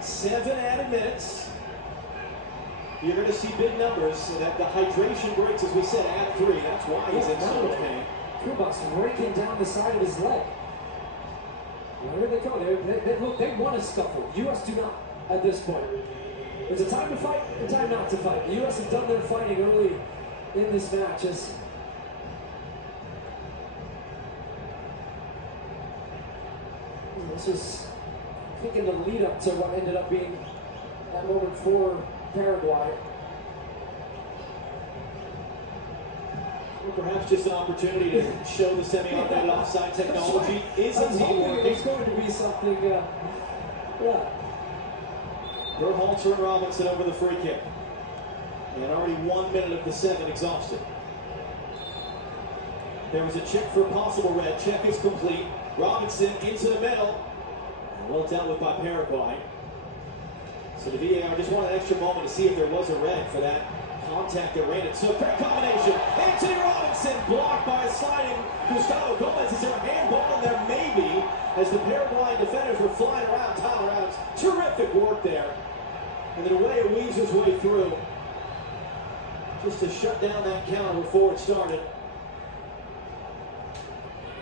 7 added minutes. You're going to see big numbers. So that the hydration breaks, as we said, add 3. That's why he's in so much pain. Kubas raking down the side of his leg. Wherever they go, they want to scuffle. U.S. do not at this point. There's a time to fight, a time not to fight. The U.S. has done their fighting early in this match. This was, I think, in the lead up to what ended up being that moment for Paraguay. Or perhaps just an opportunity to show the semi-automated offside technology is indeed working. It's going to be something, yeah. Berhalter and Robinson over the free kick. And already 1 minute of the 7 exhausted. There was a check for a possible red. Check is complete. Robinson into the middle. And well dealt with by Paraguay. So the VAR just wanted an extra moment to see if there was a red for that contact that Reyna took. Great combination. Anthony Robinson blocked by a sliding Gustavo Gomez. Is there a handball in there? Maybe. As the Paraguayan defenders were flying around Tyler Adams. Terrific work there. And then away it weaves his way through. Just to shut down that counter before it started.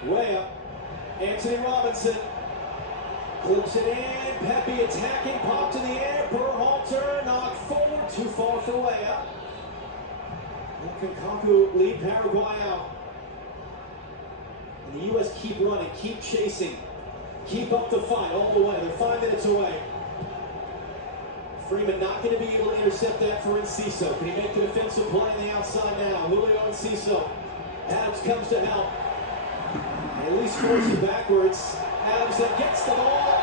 Way up. Anthony Robinson clips it in. Pepe attacking, popped in the air. Berhalter knocked forward, too far for way up. And Kankaku lead Paraguay out. And the U.S. keep running, keep chasing, keep up the fight all the way. They're 5 minutes away. Freeman not going to be able to intercept that for Enciso. Can he make the defensive play on the outside now? Julio Enciso. Adams comes to help. And at least forces it backwards. Adams then gets the ball.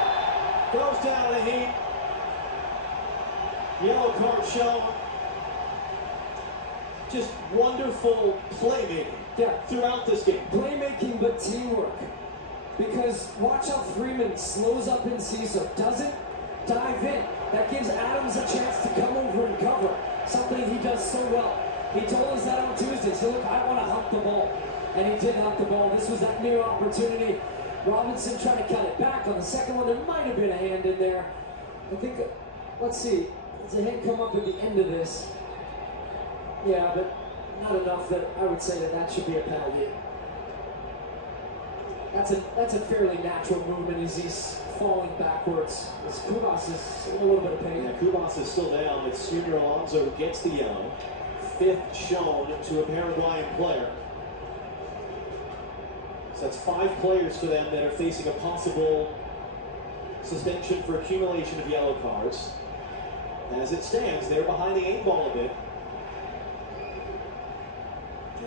Goes down in a heap. Yellow card shown. Just wonderful playmaking throughout this game. Playmaking, but teamwork. Because watch how Freeman slows up Enciso. Doesn't dive in. That gives Adams a chance to come over and cover. Something he does so well. He told us that on Tuesday. So look, I want to hump the ball. And he did hump the ball. This was that new opportunity. Robinson trying to cut it back. On the second one, there might have been a hand in there. I think, let's see. Does a hand come up at the end of this? Yeah, but not enough that I would say that should be a penalty. That's a fairly natural movement as he's falling backwards. As Kubas is in a little bit of pain. Yeah, Kubas is still down. It's Junior Alonso who gets the yellow. 5th shown to a Paraguayan player. So that's 5 players for them that are facing a possible suspension for accumulation of yellow cards. As it stands, they're behind the 8 ball a bit.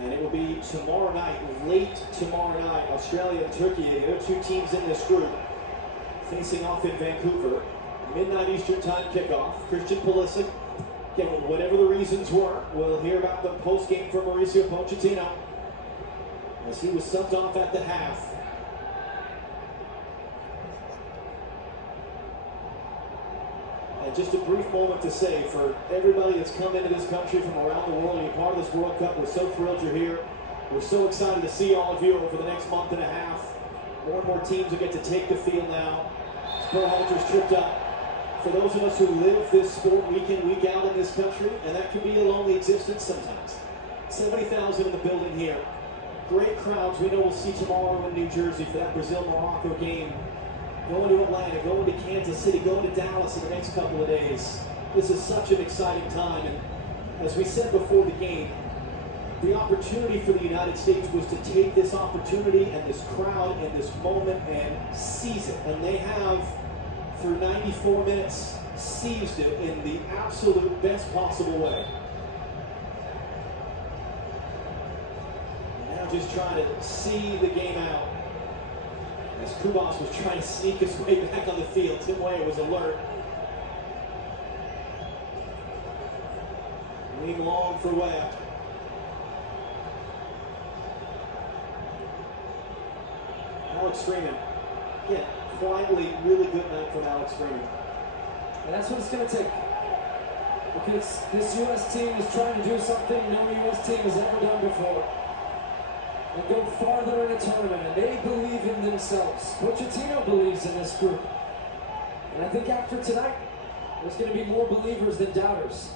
And it will be tomorrow night, late tomorrow night, Australia and Turkey. There are 2 teams in this group facing off in Vancouver. Midnight Eastern Time kickoff. Christian Pulisic, again, whatever the reasons were, we'll hear about the post-game from Mauricio Pochettino as he was subbed off at the half. And just a brief moment to say, for everybody that's come into this country from around the world and you're part of this World Cup, we're so thrilled you're here. We're so excited to see all of you over the next month and a half. More and more teams will get to take the field now. Berhalter's tripped up. For those of us who live this sport week in, week out in this country, and that can be a lonely existence sometimes. 70,000 in the building here. Great crowds. We know we'll see tomorrow in New Jersey for that Brazil-Morocco game. Going to Atlanta, going to Kansas City, going to Dallas in the next couple of days. This is such an exciting time. And as we said before the game, the opportunity for the United States was to take this opportunity and this crowd and this moment and seize it. And they have, through 94 minutes, seized it in the absolute best possible way. And Now just trying to see the game out. As Kubas was trying to sneak his way back on the field, Tim Weah was alert. Wing long for Weah. Alex Freeman. Yeah, quietly, really good night from Alex Freeman. And that's what it's going to take. Because this U.S. team is trying to do something no U.S. team has ever done before. And go farther in a tournament, and they believe in themselves. Pochettino believes in this group. And I think after tonight, there's going to be more believers than doubters.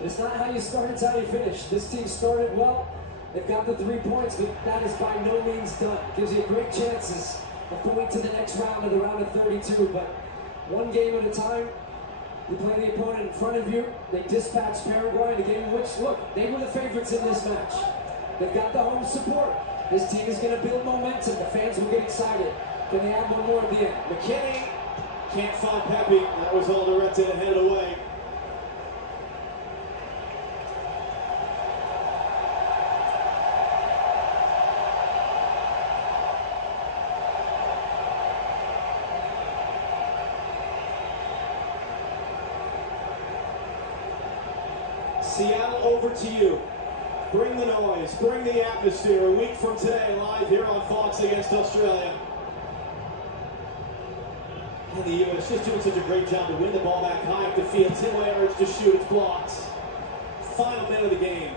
It's not how you start, it's how you finish. This team started well. They've got the 3 points, but that is by no means done. Gives you great chances of going to the next round of the round of 32, but one game at a time. You play the opponent in front of you. They dispatched Paraguay in a game in which, look, they were the favorites in this match. They've got the home support. This team is going to build momentum. The fans will get excited. Can they add one more at the end? McKinney can't find Pepe. That was all directed and headed away. Seattle, over to you. Bring the noise, bring the atmosphere. A week from today, live here on Fox against Australia. And the U.S. just doing such a great job to win the ball back high up the field. Tim Weah urged to shoot, it's blocked. Final minute of the game.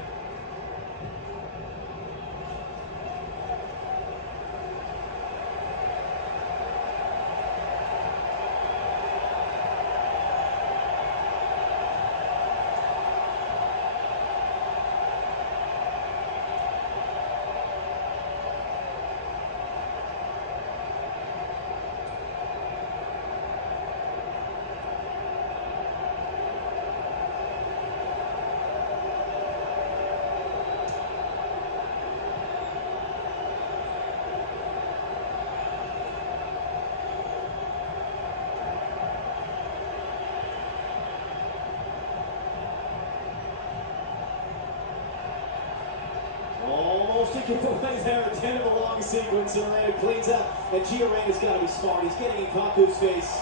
Almost a giveaway there at the end of a long sequence, and Reina cleans up. And Gio Reyna's got to be smart. He's getting in Kaku's face.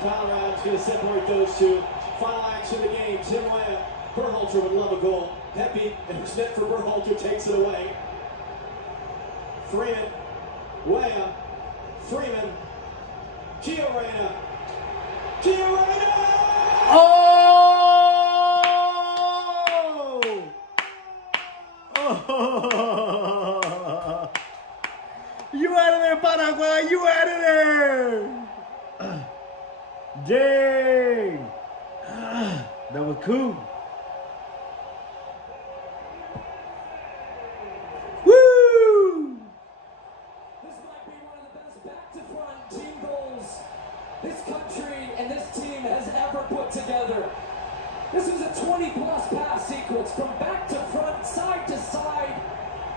Tyler Adams going to separate those two. Final action of the game. Tim Weah. Berhalter would love a goal. Pepe, and it's meant for Berhalter, takes it away. Freeman. Weah. Freeman. Gio Reyna. Gio Reyna! Oh! You out of there, Paraguay! You out of there! Dang! That was cool. Woo! This might be one of the best back-to-front team goals this country and this team has ever put together. This was a 20-plus pass sequence from back to front, side to side.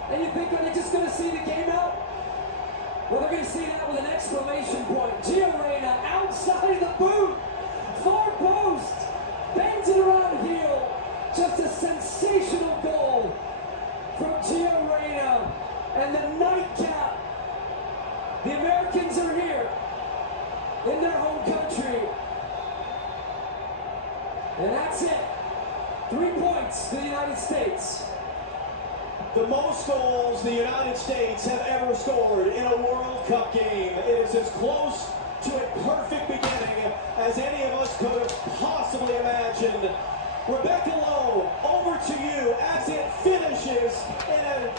And you think, are they just going to see the game out? Well, they're going to see that with an exclamation point. Gio Reyna outside of the boot. Far post. Bends it around heel. Just a sensational goal from Gio Reyna. And the nightcap. The Americans are here in their home country. And that's it. 3 points for the United States. The most goals the United States have ever scored in a World Cup game. It is as close to a perfect beginning as any of us could have possibly imagined. Rebecca Lowe, over to you as it finishes in a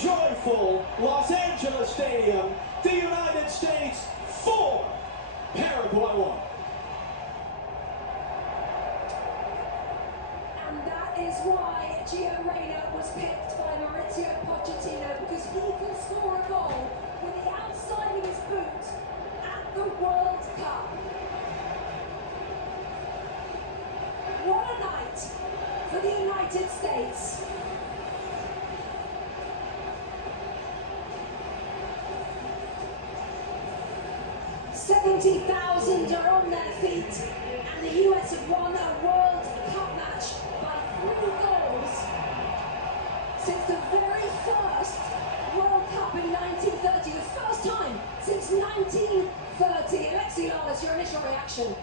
joyful Los Angeles stadium. The United States 4, Paraguay 1. And that is why Gio Reyna was picked by Mauricio Pochettino, because he can score a goal with the outside of his boot at the World Cup. What a night for the United States. "70,000 are on their feet, and the US have won a World Cup match by 3 goals since the very first in 1930, the first time since 1930. Alexi Lalas, your initial reaction?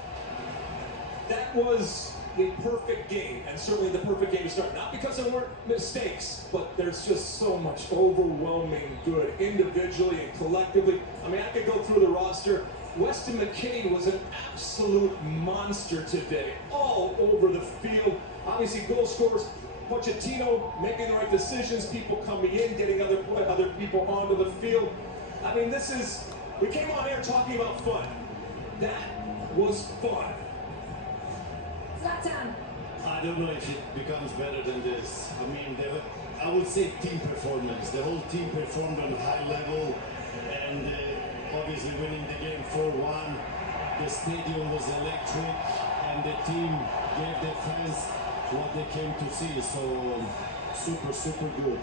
That was the perfect game, and certainly the perfect game to start. Not because there weren't mistakes, but there's just so much overwhelming good, individually and collectively. I mean, I could go through the roster. Weston McKennie was an absolute monster today, all over the field. Obviously, goal scorers. Pochettino making the right decisions, people coming in, getting other people onto the field. I mean, we came on air talking about fun. That was fun. Zlatan. I don't know if it becomes better than this. I mean, I would say team performance. The whole team performed on a high level, and obviously winning the game 4-1. The stadium was electric, and the team gave the fans what they came to see. So super, super good.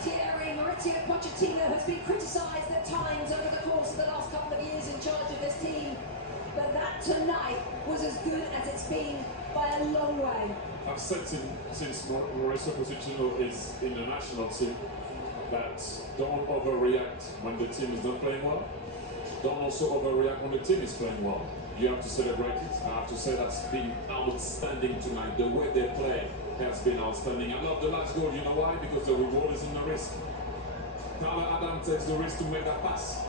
Thierry Mauricio Pochettino has been criticised at times over the course of the last couple of years in charge of this team, but that tonight was as good as it's been by a long way. I've said since Mauricio Pochettino is in the national team that don't overreact when the team is not playing well. Don't also overreact when the team is playing well. You have to celebrate it. I have to say that's been outstanding tonight. The way they play has been outstanding. I love the last goal. You know why? Because the reward is in the risk. Tyler Adam takes the risk to make that pass.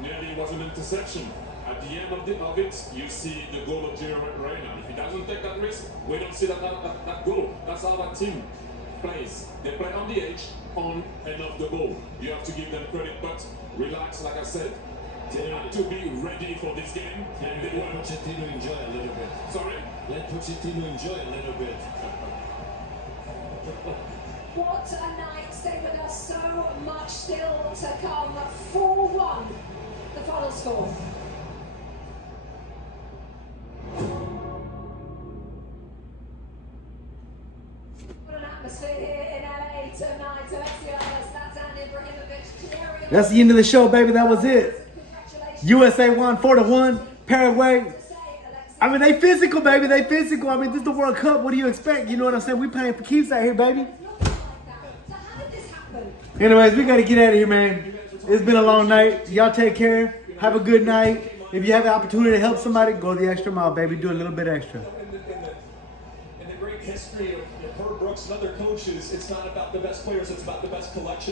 Nearly was an interception. At the end of it, you see the goal of Gio Reyna. If he doesn't take that risk, we don't see that goal. That's how that team plays. They play on the edge, on and off the ball. You have to give them credit, but relax, like I said. They have to be ready for this game, and they Let Pochettino enjoy a little bit. Sorry? Let Pochettino enjoy a little bit. What a night. Stay with us. So much still to come. 4-1, the final score. What an atmosphere here in LA tonight. Alexi Lalas, Zlatan Ibrahimovic, Thierry. That's the end of the show, baby. That was it. USA won 4-1. Paraguay. I mean, they physical, baby. They physical. I mean, this is the World Cup. What do you expect? You know what I'm saying? We playing for keeps out here, baby. Anyways, we got to get out of here, man. It's been a long night. Y'all take care. Have a good night. If you have the opportunity to help somebody, go the extra mile, baby. Do a little bit extra. In the great history of Herb Brooks and other coaches, it's not about the best players. It's about the best collection.